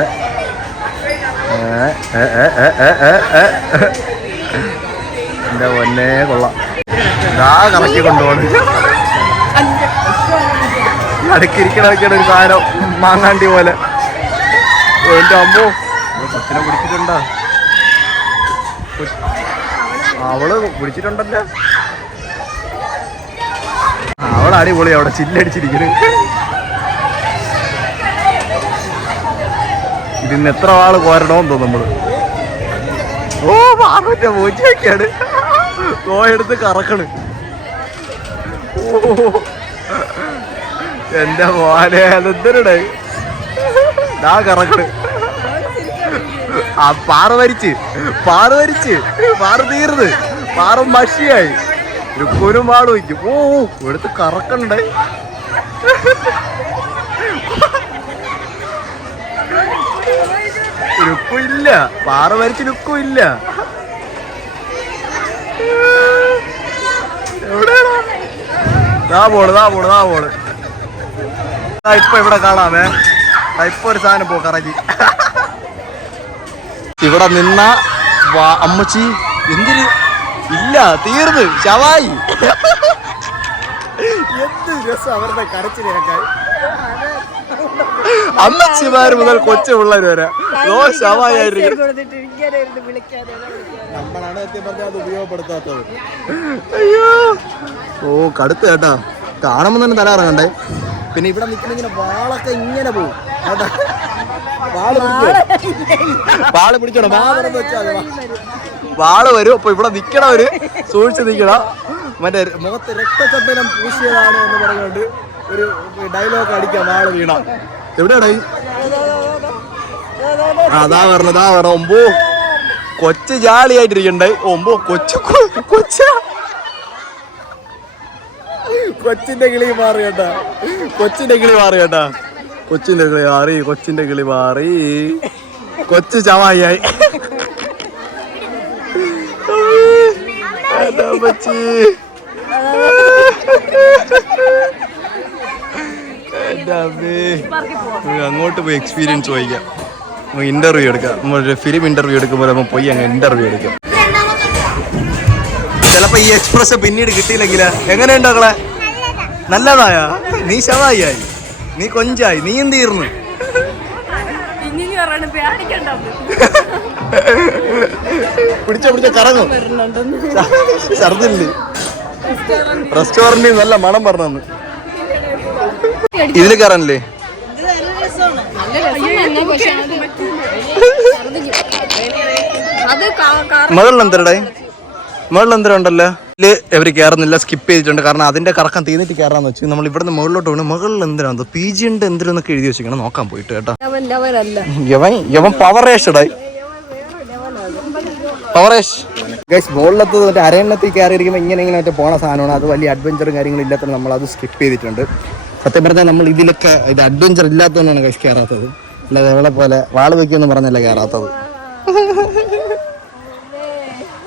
എൻ്റെ പൊന്നേ കൊള്ളാം. ഇതാ കറക്കി കൊണ്ടുപോകണം. അടുക്കിരിക്കണൊക്കെയാണ് ഒരു സാധനം. മാങ്ങാണ്ടി പോലെ. എൻ്റെ അമ്മോ കൊച്ചിനെ പിടിച്ചിട്ടുണ്ടോ? അവള് പിടിച്ചിട്ടുണ്ടല്ലോ. അവള് അടിപൊളി. അവിടെ ചില്ലടിച്ചിരിക്കുന്നു. ഇതിന്ന് എത്ര ആള് കോരണോന്ന് തോന്നും നമ്മള്. പാറൂറ്റ പൂച്ചയൊക്കെയാണ്. എടുത്ത് കറക്കണ്. എന്റെ മോനെ അതെന്തരടേ. കറക്കണ്. ആ പാറ വരിച്ച് പാറ തീർന്ന് പാറ മഷിയായി രുക്കുനും പാട് വയ്ക്കും. ഓ എടുത്ത് കറക്കണ്ടേ. ലുക്കും ഇല്ല, പാറ വരച്ച് ലുക്കും ഇല്ല. എവിടെയാ പോണ്. ഇപ്പൊ ഇവിടെ കാണാമേ. ഇപ്പൊ ഒരു സാധനം പോ കറക്കി. ഇവിടെ നിന്ന അമ്മച്ചി എന്തിന് ഇല്ല, തീർന്ന് ശവായി. എന്ത് രസം അവരുടെ കരച്ചിലേക്കാൻ. അമ്മച്ചിമാര് മുതൽ കൊച്ചു പിള്ളേർ വരെ ശവായിരിക്കും. നമ്മളാണ് സത്യം പറഞ്ഞാൽ അത് ഉപയോഗപ്പെടുത്താത്തത്. അയ്യോ ഓ കടുത്ത കേട്ടാ, കാണുമ്പോ തന്നെ തല ഇറങ്ങണ്ടേ. പിന്നെ ഇവിടെ നിൽക്കുന്ന ഇങ്ങനെ വാളൊക്കെ ഇങ്ങനെ പോകും കേട്ടാ. വാള് പിടിച്ചോടോ, വാള് വരും. അപ്പൊ ഇവിടെ നിക്കണവര് സൂക്ഷിച്ച് നിക്കണം. മറ്റേ മുഖത്ത് രക്തചന്ദനം പൂശിയതാണ് എന്ന് പറഞ്ഞുകൊണ്ട് ഒരു ഡയലോഗ് അടിക്കാം. വാള് വീണ എവിടെയാടായി? അതാ പറഞ്ഞ ഒമ്പോ കൊച്ചു ജാളിയായിട്ടിരിക്കണ്ടേ. ഒമ്പോ കൊച്ചിന്റെ കിളി മാറി കേട്ടാ. കൊച്ചിന്റെ കിളി മാറി കൊച്ചു ചവായി. അങ്ങോട്ട് പോയി എക്സ്പീരിയൻസ് ചോദിക്കാം. ഇന്റർവ്യൂ എടുക്കാം. ഫിലിം ഇന്റർവ്യൂ എടുക്കുമ്പോൾ നമ്മൾ പോയി അങ്ങ് ഇന്റർവ്യൂ എടുക്കാം. ചിലപ്പോ ഈ എക്സ്പ്രസ് പിന്നീട് കിട്ടിയില്ലെങ്കില. എങ്ങനെയുണ്ട് മക്കളെ? നല്ലതായ? നീ ശവായി, നീ കൊഞ്ചായി, നീയും തീർന്നു. പിടിച്ച കറങ്ങും. ഛർദില്ലേ? റെസ്റ്റോറന്റിൽ നല്ല മണം പറഞ്ഞു. ഇതില് കയറാനല്ലേ? മുകളിലെന്തരം ഉണ്ടല്ലോ. ഇതില് എവര് കയറുന്നില്ല, സ്കിപ്പ് ചെയ്തിട്ടുണ്ട്. കാരണം അതിന്റെ കറക്കം തീർന്നിട്ട് കയറാന്ന് വെച്ച് നമ്മൾ ഇവിടുന്ന് മുകളിലോട്ട് പോകണം. മുകളിൽ എന്തിനാ PG ഉണ്ട് എന്തിനൊക്കെ എഴുതി വെച്ചിരിക്കണം. നോക്കാൻ പോയിട്ട് കേട്ടോ. യവൻ പവറേഷടായി. മുകളിലത്ത് മറ്റേ അരയണ്ണത്തിൽ കയറിയിരിക്കുമ്പോൾ ഇങ്ങനെ മറ്റേ പോണ സാധനമാണ്. അത് വലിയ അഡ്വഞ്ചറും കാര്യങ്ങളും ഇല്ലാത്തത് നമ്മൾ അത് സ്കിപ്പ് ചെയ്തിട്ടുണ്ട്. സത്യം പറഞ്ഞാൽ നമ്മൾ ഇതിലൊക്കെ ഇത് അഡ്വഞ്ചർ ഇല്ലാത്തതുകൊണ്ടാണ് ഗൈസ് കയറാത്തത്. അല്ലാതെ എവിടെ പോലെ വാള് വയ്ക്കുമെന്ന് പറഞ്ഞല്ല കയറാത്തത്.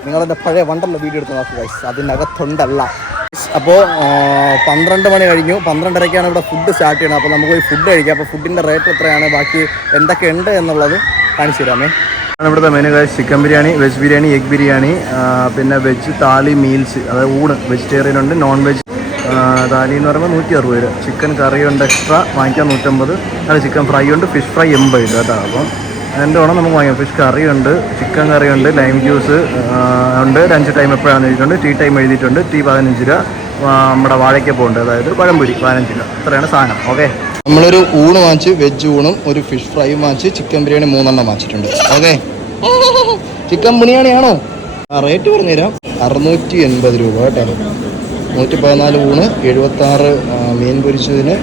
നിങ്ങളെൻ്റെ പഴയ വണ്ടർല വീഡിയോ എടുത്ത് നോക്കുക ഗൈസ്, അതിനകത്തുണ്ടല്ല. അപ്പോൾ 12 മണി കഴിഞ്ഞു. 12:30ക്കാണ് ഇവിടെ ഫുഡ് സ്റ്റാർട്ട് ചെയ്യണം. അപ്പോൾ നമുക്ക് പോയി ഫുഡ് കഴിക്കാം. അപ്പോൾ ഫുഡിൻ്റെ റേറ്റ് എത്രയാണ്, ബാക്കി എന്തൊക്കെ ഉണ്ട് എന്നുള്ളത് കാണിച്ചു തരാമേ. ഇവിടുത്തെ menu guys chicken biryani, veg biryani, egg biryani, പിന്നെ വെജ് താലി മീൽസ്, അതായത് ഊണ്. വെജിറ്റേറിയൻ ഉണ്ട്, നോൺ വെജ് താലി എന്ന് പറയുമ്പോൾ 160 രൂപ. ചിക്കൻ കറി ഉണ്ട്, എക്സ്ട്രാ വാങ്ങിക്കാൻ 150. അല്ല ചിക്കൻ ഫ്രൈ ഉണ്ട്, ഫിഷ് ഫ്രൈ 80 രൂപ കേട്ടോ. അപ്പം എൻ്റെ വേണം നമുക്ക് വാങ്ങിക്കാം. ഫിഷ് കറി ഉണ്ട്, ചിക്കൻ കറി ഉണ്ട്, ലൈം ജ്യൂസ് ഉണ്ട്. 5 ടൈം എപ്പോഴാണെന്ന് എഴുതിയിട്ടുണ്ട്. ടീ ടൈം എഴുതിയിട്ടുണ്ട്. ടീ 15 രൂപ. നമ്മുടെ വാഴയ്ക്കപ്പം ഉണ്ട്, അതായത് പഴംപൊരി 15 രൂപ. ഇത്രയാണ് സാധനം. ഓക്കെ, നമ്മളൊരു ഊണ് വാങ്ങിച്ച്, വെജ് ഊണും ഒരു ഫിഷ് ഫ്രൈയും വാങ്ങിച്ച്, ചിക്കൻ ബിരിയാണി 3 വാങ്ങിച്ചിട്ടുണ്ട്. Okay, chicken ബിരിയാണിയാണോ? റേറ്റ് പറഞ്ഞുതരാം. 680 രൂപ കേട്ടോ. 114 ഊണ്, 76 മീൻ പൊരിച്ചതിന്,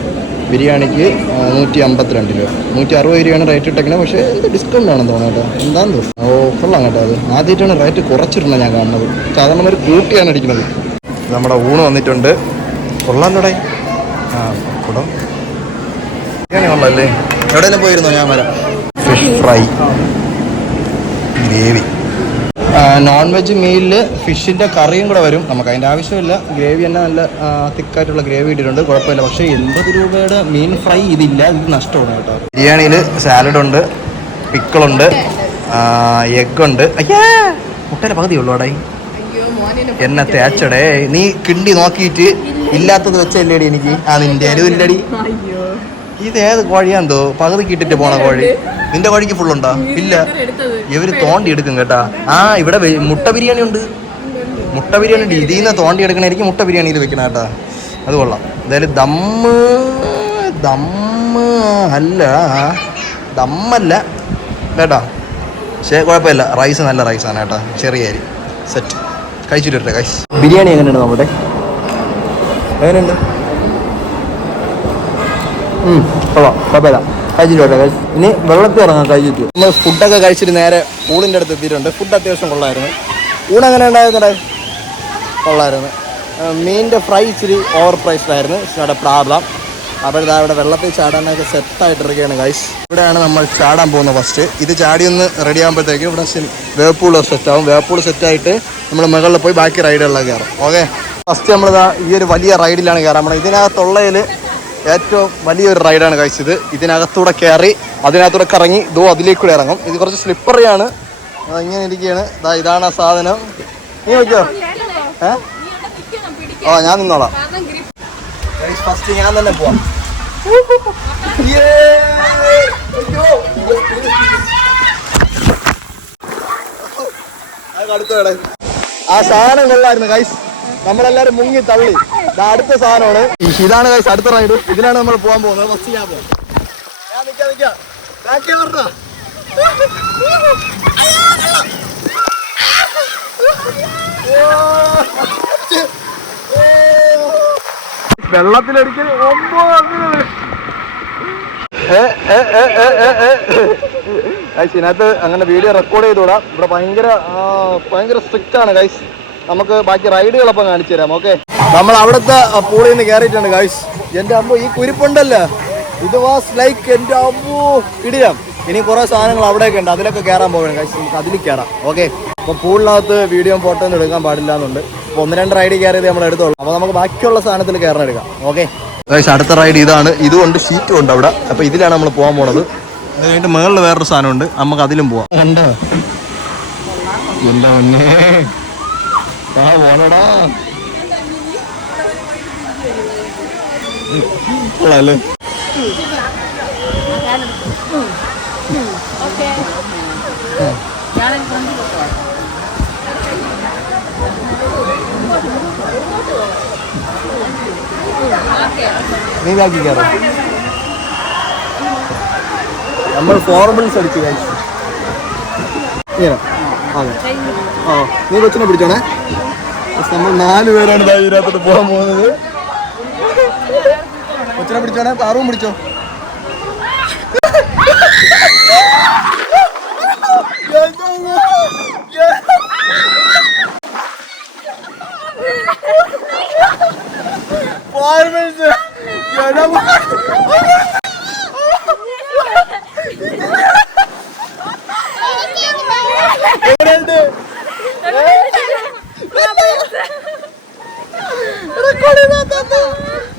ബിരിയാണിക്ക് 152 രൂപ. 160 രൂപയാണ് റേറ്റ് ഇട്ടേക്കുന്നത്. പക്ഷേ എന്ത് ഡിസ്കൗണ്ട് ആണെന്ന് തോന്നുന്നു കേട്ടോ. എന്താണെന്ന് തോന്നുന്നു. ഓ കൊള്ളാം കേട്ടോ. അത് ആദ്യമായിട്ടാണ് റേറ്റ് കുറച്ചിരുന്നത് ഞാൻ കാണുന്നത്. സാധാരണ ഒരു കൂട്ടിയാണ് അടിക്കുന്നത്. നമ്മുടെ ഊണ് വന്നിട്ടുണ്ട്. കൊള്ളാം തുടങ്ങി. കൂടോ ബിരിയാണി കൊള്ളാമല്ലേ? എവിടെയെങ്കിലും പോയിരുന്നോ? ഞാൻ വരാം. Fish fry, gravy, non veg മീലിൽ ഫിഷിൻ്റെ കറിയും കൂടെ വരും. നമുക്ക് അതിൻ്റെ ആവശ്യമില്ല. ഗ്രേവി തന്നെ നല്ല തിക്കായിട്ടുള്ള ഗ്രേവി ഇട്ടിട്ടുണ്ട്, കുഴപ്പമില്ല. പക്ഷേ 80 രൂപയുടെ മീൻ ഫ്രൈ ഇതില്ല, ഇത് നഷ്ടമാണ് കേട്ടോ. ബിരിയാണിയിൽ സാലഡുണ്ട്, പിക്കിളുണ്ട്, എഗ്ഗുണ്ട്. അയ്യാ മുട്ടയുടെ പകുതി ഉള്ളൂ അവിടെ. എന്നെ തേച്ചടേ, നീ കിണ്ടി നോക്കിയിട്ട് ഇല്ലാത്തത് വെച്ചല്ലേടി എനിക്ക്. നിന്റെ അരുവില്ലടി. ഇതേത് കോഴിയാന്തോ പകുതി കിട്ടിട്ട് പോണ കോഴി. നിന്റെ കോഴിക്ക് ഫുള്ളുണ്ടോ? ഇല്ല, ഇവര് തോണ്ടി എടുക്കും കേട്ടാ. ഇവിടെ മുട്ട ബിരിയാണി ഉണ്ട്. മുട്ട ബിരിയാണി ഉണ്ട്. ഇതിൽ നിന്ന് തോണ്ടി എടുക്കണായിരിക്കും മുട്ട ബിരിയാണിയിൽ വെക്കണം കേട്ടാ. അത് കൊള്ളാം. എന്തായാലും ദമ്മല്ല കേട്ടാ. പക്ഷേ കുഴപ്പമില്ല, റൈസ് നല്ല റൈസാണ് കേട്ടാ. ചെറിയ അരി സെറ്റ്. കഴിച്ചിട്ട് വരട്ടെ കൈസ്. ബിരിയാണി എങ്ങനെയുണ്ട് നമ്മുടെ? എങ്ങനെയുണ്ട്? കൊള്ളാം, കുഴപ്പമില്ല. കഴിച്ചിട്ട് കഴിച്ചു. ഇനി വെള്ളത്തിൽ ഇറങ്ങാം കഴിച്ചിട്ട്. നമ്മൾ ഫുഡൊക്കെ കഴിച്ചിട്ട് നേരെ പൂളിൻ്റെ അടുത്ത് എത്തിയിട്ടുണ്ട്. ഫുഡ് അത്യാവശ്യം കൊള്ളായിരുന്നു. ഊണെങ്ങനെ ഉണ്ടായിരുന്നേ? കൊള്ളായിരുന്നു. മീനിൻ്റെ ഫ്രൈ ഇച്ചിരി ഓവർ പ്രൈസ്ഡ് ആയിരുന്നു. It's not a problem. അപ്പോഴത്തെ അവിടെ വെള്ളത്തിൽ ചാടാനൊക്കെ സെറ്റായിട്ടിരിക്കുകയാണ് ഗൈസ്. ഇവിടെയാണ് നമ്മൾ ചാടാൻ പോകുന്നത് ഫസ്റ്റ്. ഇത് ചാടി ഒന്ന് റെഡി ആകുമ്പോഴത്തേക്കും ഇവിടെ വേപ്പൂൾ സെറ്റാവും. വേപ്പൂൾ സെറ്റായിട്ട് നമ്മൾ മുകളിൽ പോയി ബാക്കി റൈഡുകളിലൊക്കെ കയറും. ഓക്കെ, ഫസ്റ്റ് നമ്മളിതാ ഈ ഒരു വലിയ റൈഡിലാണ് കയറാൻ. നമ്മൾ ഇതിനകത്തുള്ളതിൽ ഏറ്റവും വലിയൊരു റൈഡാണ് കഴിച്ചത്. ഇതിനകത്തൂടെ കയറി അതിനകത്തൂടെ കറങ്ങി അതിലേക്കൂടെ ഇറങ്ങും. ഇത് കുറച്ച് സ്ലിപ്പറിയാണ്. ഇങ്ങനെ ഇരിക്കുകയാണ്. ഇതാണ് ആ സാധനം. നീ നോക്കിയോ? ഞാൻ നിന്നോളാം. ഫസ്റ്റ് ഞാൻ തന്നെ പോവാം. ആ സാധനം കൊള്ളായിരുന്നു ഗൈസ്. നമ്മളെല്ലാരും മുങ്ങി തള്ളി. അടുത്ത സാധനമാണ്. ഇതാണ് ഗൈസ് അടുത്ത റൈഡ്. ഇതിലാണ് നമ്മൾ പോകാൻ പോകുന്നത്. ഫസ്റ്റ് ഞാൻ പോവാം. ഞാൻ നിൽക്കാം. ബാക്കി പറഞ്ഞ വെള്ളത്തിലൊരിക്കൽ ഇതിനകത്ത് അങ്ങനെ വീഡിയോ റെക്കോർഡ് ചെയ്തുകൂടാ. ഇവിടെ ഭയങ്കര സ്ട്രിക്റ്റ് ആണ് ഗൈസ്. നമുക്ക് ബാക്കി റൈഡുകളപ്പം കാണിച്ചു തരാം. ഓക്കെ, നമ്മൾ അവിടുത്തെ പൂളിൽ നിന്ന് കയറിയിട്ടുണ്ട് ഗൈസ്. എൻ്റെ അമ്മ ഈ കുരിപ്പുണ്ടല്ലോ, ഇത് വാസ് ലൈക്ക് എൻ്റെ അമ്മോ ഇടിയാം. ഇനി കുറേ സാധനങ്ങൾ അവിടെയൊക്കെ ഉണ്ട്, അതിലൊക്കെ കയറാൻ പോകണം ഗൈസ്. നമുക്ക് അതിൽ കയറാം. ഓക്കെ, അപ്പോൾ പൂളിനകത്ത് വീഡിയോ ഫോട്ടോ ഒന്നും എടുക്കാൻ പാടില്ല എന്നുണ്ട്. അപ്പോൾ 1-2 റൈഡ് കയറിയത് നമ്മൾ എടുത്തോളൂ. അപ്പോൾ നമുക്ക് ബാക്കിയുള്ള സാധനത്തിൽ കയറാൻ എടുക്കാം. ഓക്കെ ഗൈസ്, അടുത്ത റൈഡ് ഇതാണ്. ഇതുകൊണ്ട് ഷീറ്റും ഉണ്ട് അവിടെ. അപ്പോൾ ഇതിലാണ് നമ്മൾ പോകാൻ പോണത്. അത് കഴിഞ്ഞിട്ട് മുകളിൽ വേറൊരു സാധനമുണ്ട്, നമുക്ക് അതിലും പോവാം. കണ്ടോ എന്താ പൊന്നേ, പോണടാ. കൊള്ളാല്ലേ? നീ ബാക്കി കയറാം. നമ്മൾ ഫോർമൽസ് അടിച്ചു ഗൈസ്. നീ കൊച്ചിനെ പിടിച്ചോണേ. നമ്മൾ 4 പേരാണ് ഇതിനകത്തോട്ട് പോകാൻ പോകുന്നത്. കൊച്ചിനെ പിടിച്ചോണേ, പാറും പിടിച്ചോ.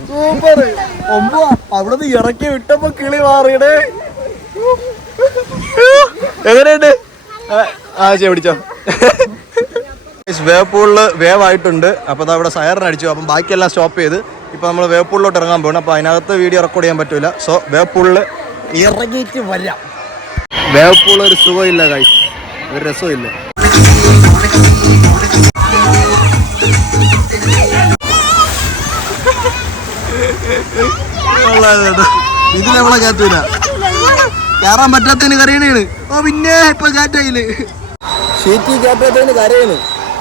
സൂപ്പർ. അവിടുന്ന് ഇറക്കി വിട്ടപ്പോ കിളി മാറിയടേ. എങ്ങനെയുണ്ട്? പിടിച്ചോ. വേവ് പൂളില് വേവ് ആയിട്ടുണ്ട്. അപ്പോൾ അതവിടെ സൈറൻ അടിച്ചു. അപ്പം ബാക്കിയെല്ലാം സ്റ്റോപ്പ് ചെയ്ത് ഇപ്പോൾ നമ്മൾ വേവ് പൂളിലോട്ട് ഇറങ്ങാൻ പോകണം. അപ്പോൾ അതിനകത്ത് വീഡിയോ റെക്കോർഡ് ചെയ്യാൻ പറ്റില്ല. സോ വേവ് പൂളിൽ ഇറങ്ങിയിട്ട് വരാം. വേവ് പൂൾ ഒരു സുഖമില്ല ഗൈസ്, ഒരു രസമില്ല. ഇതിൽ നമ്മളെ കയറ്റൂല, കയറാൻ പറ്റാത്തതിന് കരയണേണ്. ഓ പിന്നെ ഇപ്പൊ കയറ്റായില് ഷീറ്റിൽ കയറ്റാത്തതിന് കരയണ്.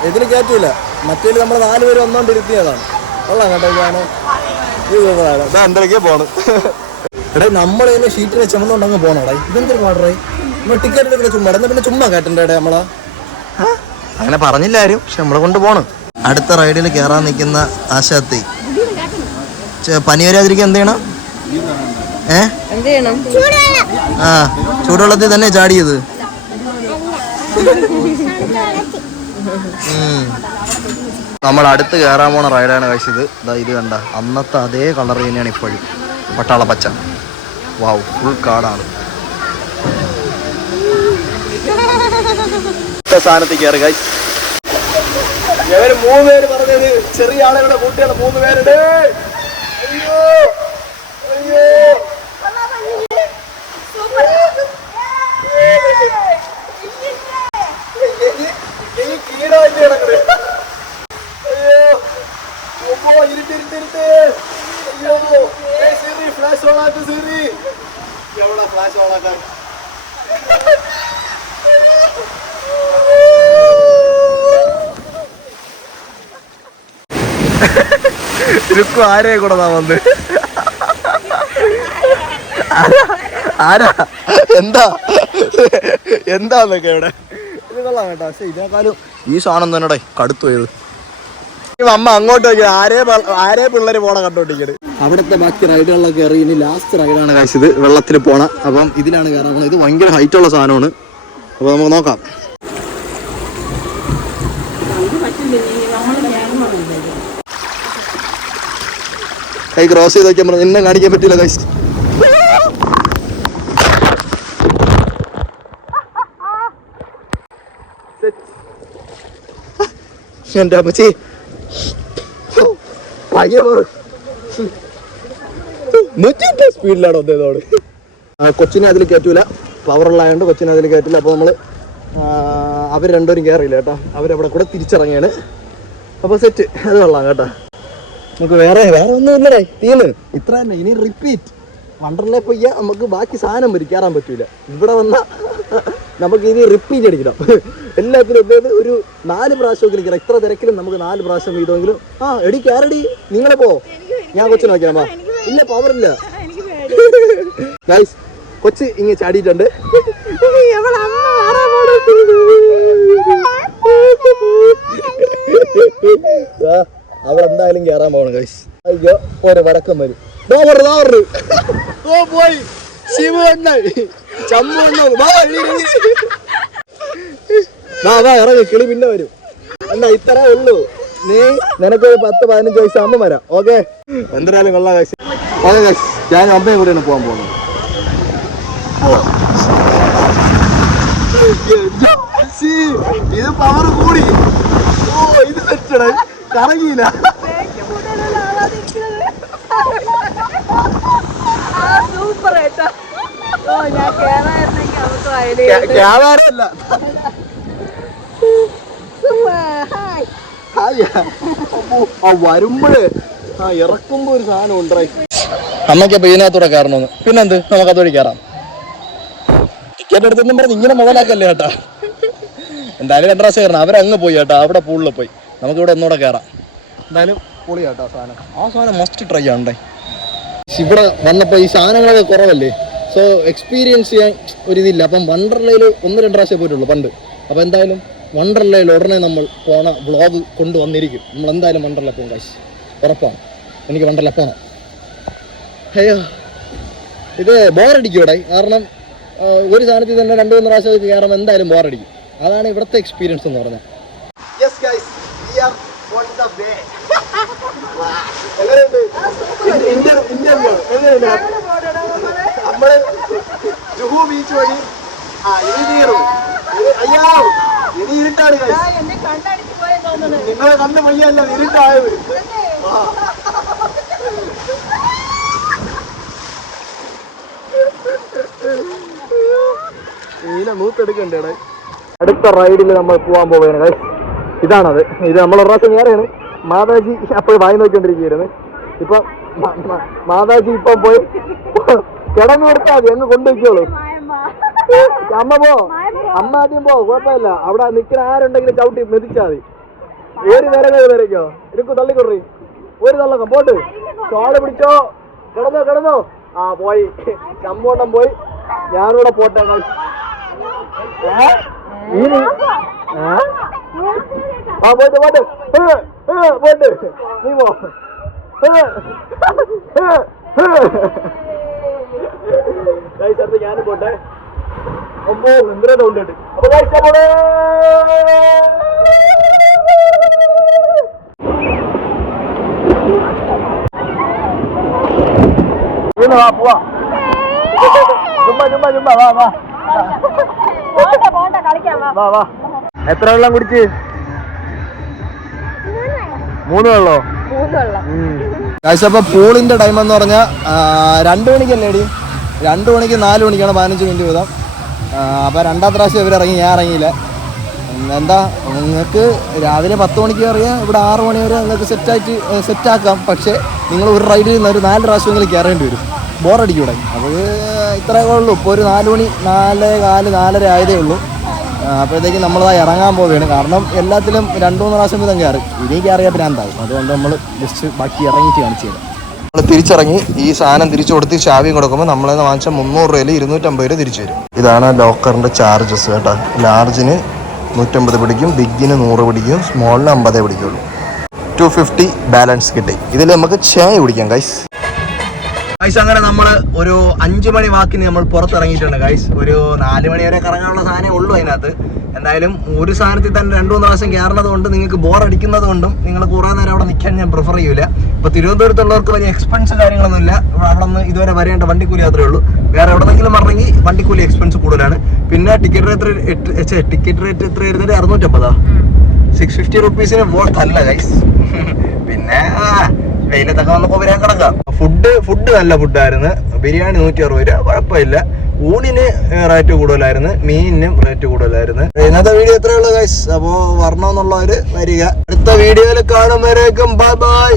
ഇതിന് കയറ്റൂല. മറ്റേല് നമ്മൾ 4 പേര് വന്നോണ്ടിരുത്തിയതാണ്. കൊള്ളാം കേട്ടോ. എന്തൊക്കെയാ പോണ്. എടാ നമ്മൾ തന്നെ ഷീറ്റിനെ ചുമന്നുകൊണ്ടങ്ങ് പോണോടാ. ഇതെന്തൊരു പാടറേ. നമ്മൾ ടിക്കറ്റ് എടുക്കുന്ന ചുമ്മാ എന്നാ പിന്നെ ചുമ്മാ കയറ്റണ്ടേ നമ്മളാ. അങ്ങനെ പറഞ്ഞില്ല ആരും, പക്ഷെ നമ്മളെ കൊണ്ട് പോണ്. അടുത്ത റൈഡിൽ കയറാൻ നിൽക്കുന്ന ആശാത്തി പനി വരാതിരിക്കാൻ എന്ത് ചെയ്യണം? ചൂടുവെള്ളത്തിൽ തന്നെ ചാടിയത്. നമ്മൾ അടുത്ത് കയറാൻ പോണ റൈഡാണ് കഴിച്ചത്. ഇത് കണ്ട അന്നത്തെ അതേ കളർ തന്നെയാണ് ഇപ്പോഴും, പട്ടാള പച്ച. വാവ്, ഫുൾ കാടാണ്. സ്ഥാനത്ത് കയറി ഗൈസ്. ഇവര് 3 പേര് പറഞ്ഞത് ചെറിയ ആളുകളുടെ കൂട്ടിയാണ് 3 പേരുടെ. അയ്യോ അയ്യോ കീടായിട്ട് കിടക്കണേ. അയ്യോ ഇരുട്ടിരുട്ടിരുട്ട്. അയ്യോ സിറി ഫ്ലാഷ് ഓണാക്ക്. സിറി എവിടെ ഫ്ലാഷ് ഓണാക്കാൻ? രുക്കു ആരെയും കൂടെ വന്ന് ആരാ എന്താന്നൊക്കെ ഇവിടെ ഇത് കൊള്ളാം കേട്ടോ. പക്ഷെ ഇതിനേക്കാളും ഈ സാധനം തന്നെ കടുത്തു പോയത്. അമ്മ അങ്ങോട്ട് നോക്കി ആരേ പിള്ളേര് പോണ കണ്ടോണ്ടിരിക്കണ്. അവിടുത്തെ ബാക്കി റൈഡുകളിലൊക്കെ കയറി ഇനി ലാസ്റ്റ് റൈഡാണ് കഴിച്ചത് വെള്ളത്തിൽ പോണ. അപ്പം ഇതിലാണ് കയറാൻ പോകുന്നത്. ഇത് ഭയങ്കര ഹൈറ്റുള്ള സാധനമാണ്. അപ്പൊ നമുക്ക് നോക്കാം. കൈ ക്രോസ് ചെയ്ത് നോക്കിയാൽ നിന്നെ കാണിക്കാൻ പറ്റില്ല കൈ. എന്റെ അമ്മച്ചി സ്പീഡിലാണ് വന്നതോട്. കൊച്ചിനെ അതിൽ കയറ്റൂല, പവറുള്ളതായതുകൊണ്ട് കൊച്ചിനെ അതിൽ കയറ്റില്ല. അപ്പോൾ നമ്മൾ അവർ രണ്ടുപേരും കയറിയില്ല കേട്ടോ. അവരവിടെ കൂടെ തിരിച്ചിറങ്ങിയാണ്. അപ്പോൾ സെറ്റ്, അത് കൊള്ളാം കേട്ടോ. നമുക്ക് വേറെ ഒന്നും ഇല്ലടേ, തീർന്ന് ഇത്ര തന്നെ. ഇനി റിപ്പീറ്റ് വണ്ടർലേ പോയി നമുക്ക് ബാക്കി സാധനം വരും, കയറാൻ പറ്റൂല. ഇവിടെ വന്നാൽ നമുക്ക് ഇനി റിപ്പീറ്റ് അടിക്കണം എല്ലാത്തിനും. ഒരു 4 പ്രാവശ്യമെങ്കിലും കയറാം. ഇത്ര തിരക്കിലും നമുക്ക് 4 പ്രാവശ്യം വീതമെങ്കിലും. എടി കയറടി, നിങ്ങളെ പോ, ഞാൻ കൊച്ചിനെ നോക്കിയാ. ഇല്ല, പവറില്ല ഗൈസ്. കൊച്ച് ഇങ്ങനെ ചാടിയിട്ടുണ്ട്. അവിടെ എന്തായാലും കയറാൻ പോകണം ഗൈസ്. അയ്യോ, ഓരോ വടക്കം വരും. പോയി ശിവ ചമ്മ ഇറങ്ങി, കിളി പിന്നെ വരും. എന്നാ ഇത്രേ ഉള്ളൂ. നീ നിനക്ക് 10-15 വയസ്സ് അമ്മ വരാം. ഓക്കെ, എന്തായാലും കൊള്ളാം ഗൈസ്. ഓക്കെ ഗൈസ്, ഞാൻ അമ്മയും കൂടെയാണ് പോകാൻ പോകുന്നത്. ഇത് പവർ കൂടി. ഇത് സെറ്റഡ്, കറങ്ങിയില്ല. ക്യാമറയല്ല, വരുമ്പോഴേ ഇറക്കുമ്പോ ഒരു സാധനം ഉണ്ടായി. അമ്മയ്ക്കപ്പോ ഇതിനകത്തൂടെ കയറണമെന്ന്. പിന്നെന്ത്, നമുക്ക് അതുവഴി കയറാം. ടിക്കറ്റ് എടുത്തെന്നും പറഞ്ഞ് ഇങ്ങനെ മുതലാക്കല്ലേ കേട്ടാ. എന്തായാലും 2 പ്രാവശ്യം കയറണം. അവരങ്ങ് പോയി കേട്ടോ, അവിടെ പൂളിൽ പോയി. നമുക്കിവിടെ ഒന്നുകൂടെ കയറാം. എന്തായാലും പൊളി കേട്ടോ സാധനം. ആ സാധനം മസ്റ്റ് ട്രൈ ആണ്ടേ. ഇവിടെ വന്നപ്പോൾ ഈ സാധനങ്ങളൊക്കെ കുറവല്ലേ, സോ എക്സ്പീരിയൻസ് ചെയ്യാൻ ഒരിതില്ല. അപ്പം വണ്ടർലയിൽ 1-2 പ്രാവശ്യം പോയിട്ടുള്ളൂ പണ്ട്. അപ്പോൾ എന്തായാലും വണ്ടർലയിൽ ഉടനെ നമ്മൾ പോണ വ്ളോഗ് കൊണ്ടുവന്നിരിക്കും. നമ്മൾ എന്തായാലും വണ്ടർല പോകും കാശ്, ഉറപ്പാണ്. എനിക്ക് വണ്ടർല പോകണം. അയ്യോ, ഇത് ബോറടിക്കും ഇവിടെ. കാരണം ഒരു സാധനത്തിൽ തന്നെ 2-3 പ്രാവശ്യം കയറുമ്പോൾ എന്തായാലും ബോറടിക്കും. അതാണ് ഇവിടുത്തെ എക്സ്പീരിയൻസ് എന്ന് പറഞ്ഞാൽ. നമ്മള് ജുഹു ബീച്ച് വഴി ഇനി ഇരുട്ടാണ്. നിങ്ങളെ കണ്ട് വയ്യല്ല, ഇരുട്ടായത്. മീനെ മൂത്തെടുക്കണ്ടേ. അടുത്ത റൈഡിൽ നമ്മൾ പോകാൻ പോവുകയാണ്. ഇതാണത്. ഇത് നമ്മൾ ഒരു പ്രാവശ്യം കയറിയാണ്. മാതാജി അപ്പോൾ വായി നോക്കിക്കൊണ്ടിരിക്കുകയായിരുന്നു. ഇപ്പൊ മാതാജി ഇപ്പം പോയി കിടന്നു കൊടുത്താൽ മതി, അങ്ങ് കൊണ്ടുവയ്ക്കോളൂ. അമ്മ പോ, അമ്മ ആദ്യം പോ, കുഴപ്പമില്ല. അവിടെ നിൽക്കുന്ന ആരുണ്ടെങ്കിലും ചവിട്ടി മെതിച്ചാൽ മതി. ഒരു വരക്കോ എനിക്ക് തള്ളിക്കൊറി, ഒരു തള്ളക്കം പോട്ട്. ചോള പിടിച്ചോ, കിടന്നോ. പോയി ചമ്പോട്ടം പോയി. ഞാനിവിടെ പോട്ടെ. പോയിട്ട് നീ പോ. ഞാനും പോട്ടെ. 9 സൗണ്ട്. അപ്പൊ പോണേ. പോവാ. ചുമ്മാ വാ. എത്ര വെള്ളം കുടിച്ച്? 3 വെള്ളോ? അപ്പൊ പൂളിന്റെ ടൈം എന്ന് പറഞ്ഞാൽ 2 മണിക്കല്ലേടി. 2 മണിക്ക് 4 മണിക്കാണ് 15 മിനിറ്റ് വീതം. അപ്പോൾ 2ാം പ്രാവശ്യം ഇവരിറങ്ങി, ഞാൻ ഇറങ്ങിയില്ല. എന്താ, നിങ്ങൾക്ക് രാവിലെ 10 മണിക്ക് അറിയാം, ഇവിടെ 6 മണി വരെ നിങ്ങൾക്ക് സെറ്റാക്കാം. പക്ഷേ നിങ്ങൾ ഒരു റൈഡിൽ നിന്ന് ഒരു 4 പ്രാവശ്യമെങ്കിലും കയറേണ്ടി വരും. ബോറടിക്കൂടെ. അപ്പോൾ ഇത്രയൊക്കെ ഉള്ളൂ. ഇപ്പോൾ ഒരു 4 മണി 4:15 ആയതേ ഉള്ളൂ. അപ്പോഴത്തേക്കും നമ്മളതാ ഇറങ്ങാൻ പോവുകയാണ്. കാരണം എല്ലാത്തിലും 2-3 പ്രാവശ്യം വീതം കയറി. ഇനി കയറിയാൽ പിന്നെ എന്താകും. അതുകൊണ്ട് നമ്മൾ ജസ്റ്റ് ബാക്കി ഇറങ്ങിയിട്ട് കാണിച്ചു തരാം. നമ്മൾ തിരിച്ചിറങ്ങി ഈ സാധനം തിരിച്ചു കൊടുത്ത് ചാവിയും കൊടുക്കുമ്പോൾ നമ്മളെ വാങ്ങിച്ച 300 രൂപയിൽ 250 രൂപ തിരിച്ചു വരും. ഇതാണ് ലോക്കറിന്റെ ചാർജസ് കേട്ടോ. ലാർജിന് 150 പിടിക്കും, ബിഗിന് 100 പിടിക്കും, സ്മോളിന് 50 പിടിക്കുള്ളൂ. 250 ബാലൻസ് കിട്ടി. ഇതിൽ നമുക്ക് ചായ കുടിക്കാം ഗൈസ്. അങ്ങനെ നമ്മൾ ഒരു 5 മണി വാക്കിന് നമ്മൾ പുറത്തിറങ്ങിയിട്ടുണ്ട് ഗൈസ്. ഒരു 4 മണി വരെ കറങ്ങാനുള്ള സാധനമേ ഉള്ളൂ അതിനകത്ത്. എന്തായാലും ഒരു സാധനത്തിൽ തന്നെ 2-3 പ്രാവശ്യം കയറുന്നത് കൊണ്ട് നിങ്ങൾക്ക് ബോർ അടിക്കുന്നത് കൊണ്ടും നിങ്ങൾ കുറേ നേരം അവിടെ നിൽക്കാൻ ഞാൻ പ്രിഫർ ചെയ്യൂല. ഇപ്പോൾ തിരുവനന്തപുരത്തുള്ളവർക്ക് വലിയ എക്സ്പെൻസ് കാര്യങ്ങളൊന്നുമില്ല. അവിടെ നിന്ന് ഇതുവരെ വരേണ്ട വണ്ടിക്കൂലി മാത്രമേ ഉള്ളൂ. വേറെ എവിടെന്നെങ്കിലും പറഞ്ഞെങ്കിൽ വണ്ടിക്കൂലി എക്സ്പെൻസ് കൂടുതലാണ്. പിന്നെ ടിക്കറ്റ് റേറ്റ് എത്ര വരുന്നത്? 650. 650 റുപ്പീസിന് വർത്ത് അല്ല ഗൈസ്. പിന്നെ വെയിലത്തൊക്കെ വന്നപ്പോൾ വരാൻ കിടക്കാം. ഫുഡ് നല്ല ഫുഡായിരുന്നു. ബിരിയാണി 160 രൂപ, കുഴപ്പമില്ല. ഊണിന് റേറ്റ് കൂടുതലായിരുന്നു, മീനിനും റേറ്റ് കൂടുതലായിരുന്നു. ഇന്നത്തെ വീഡിയോ എത്രയുള്ളൂ ഗൈസ്. അപ്പോൾ വരണമെന്നുള്ളവർ വരിക. അടുത്ത വീഡിയോയിൽ കാണുമ്പോഴേക്കും ബൈ ബൈ.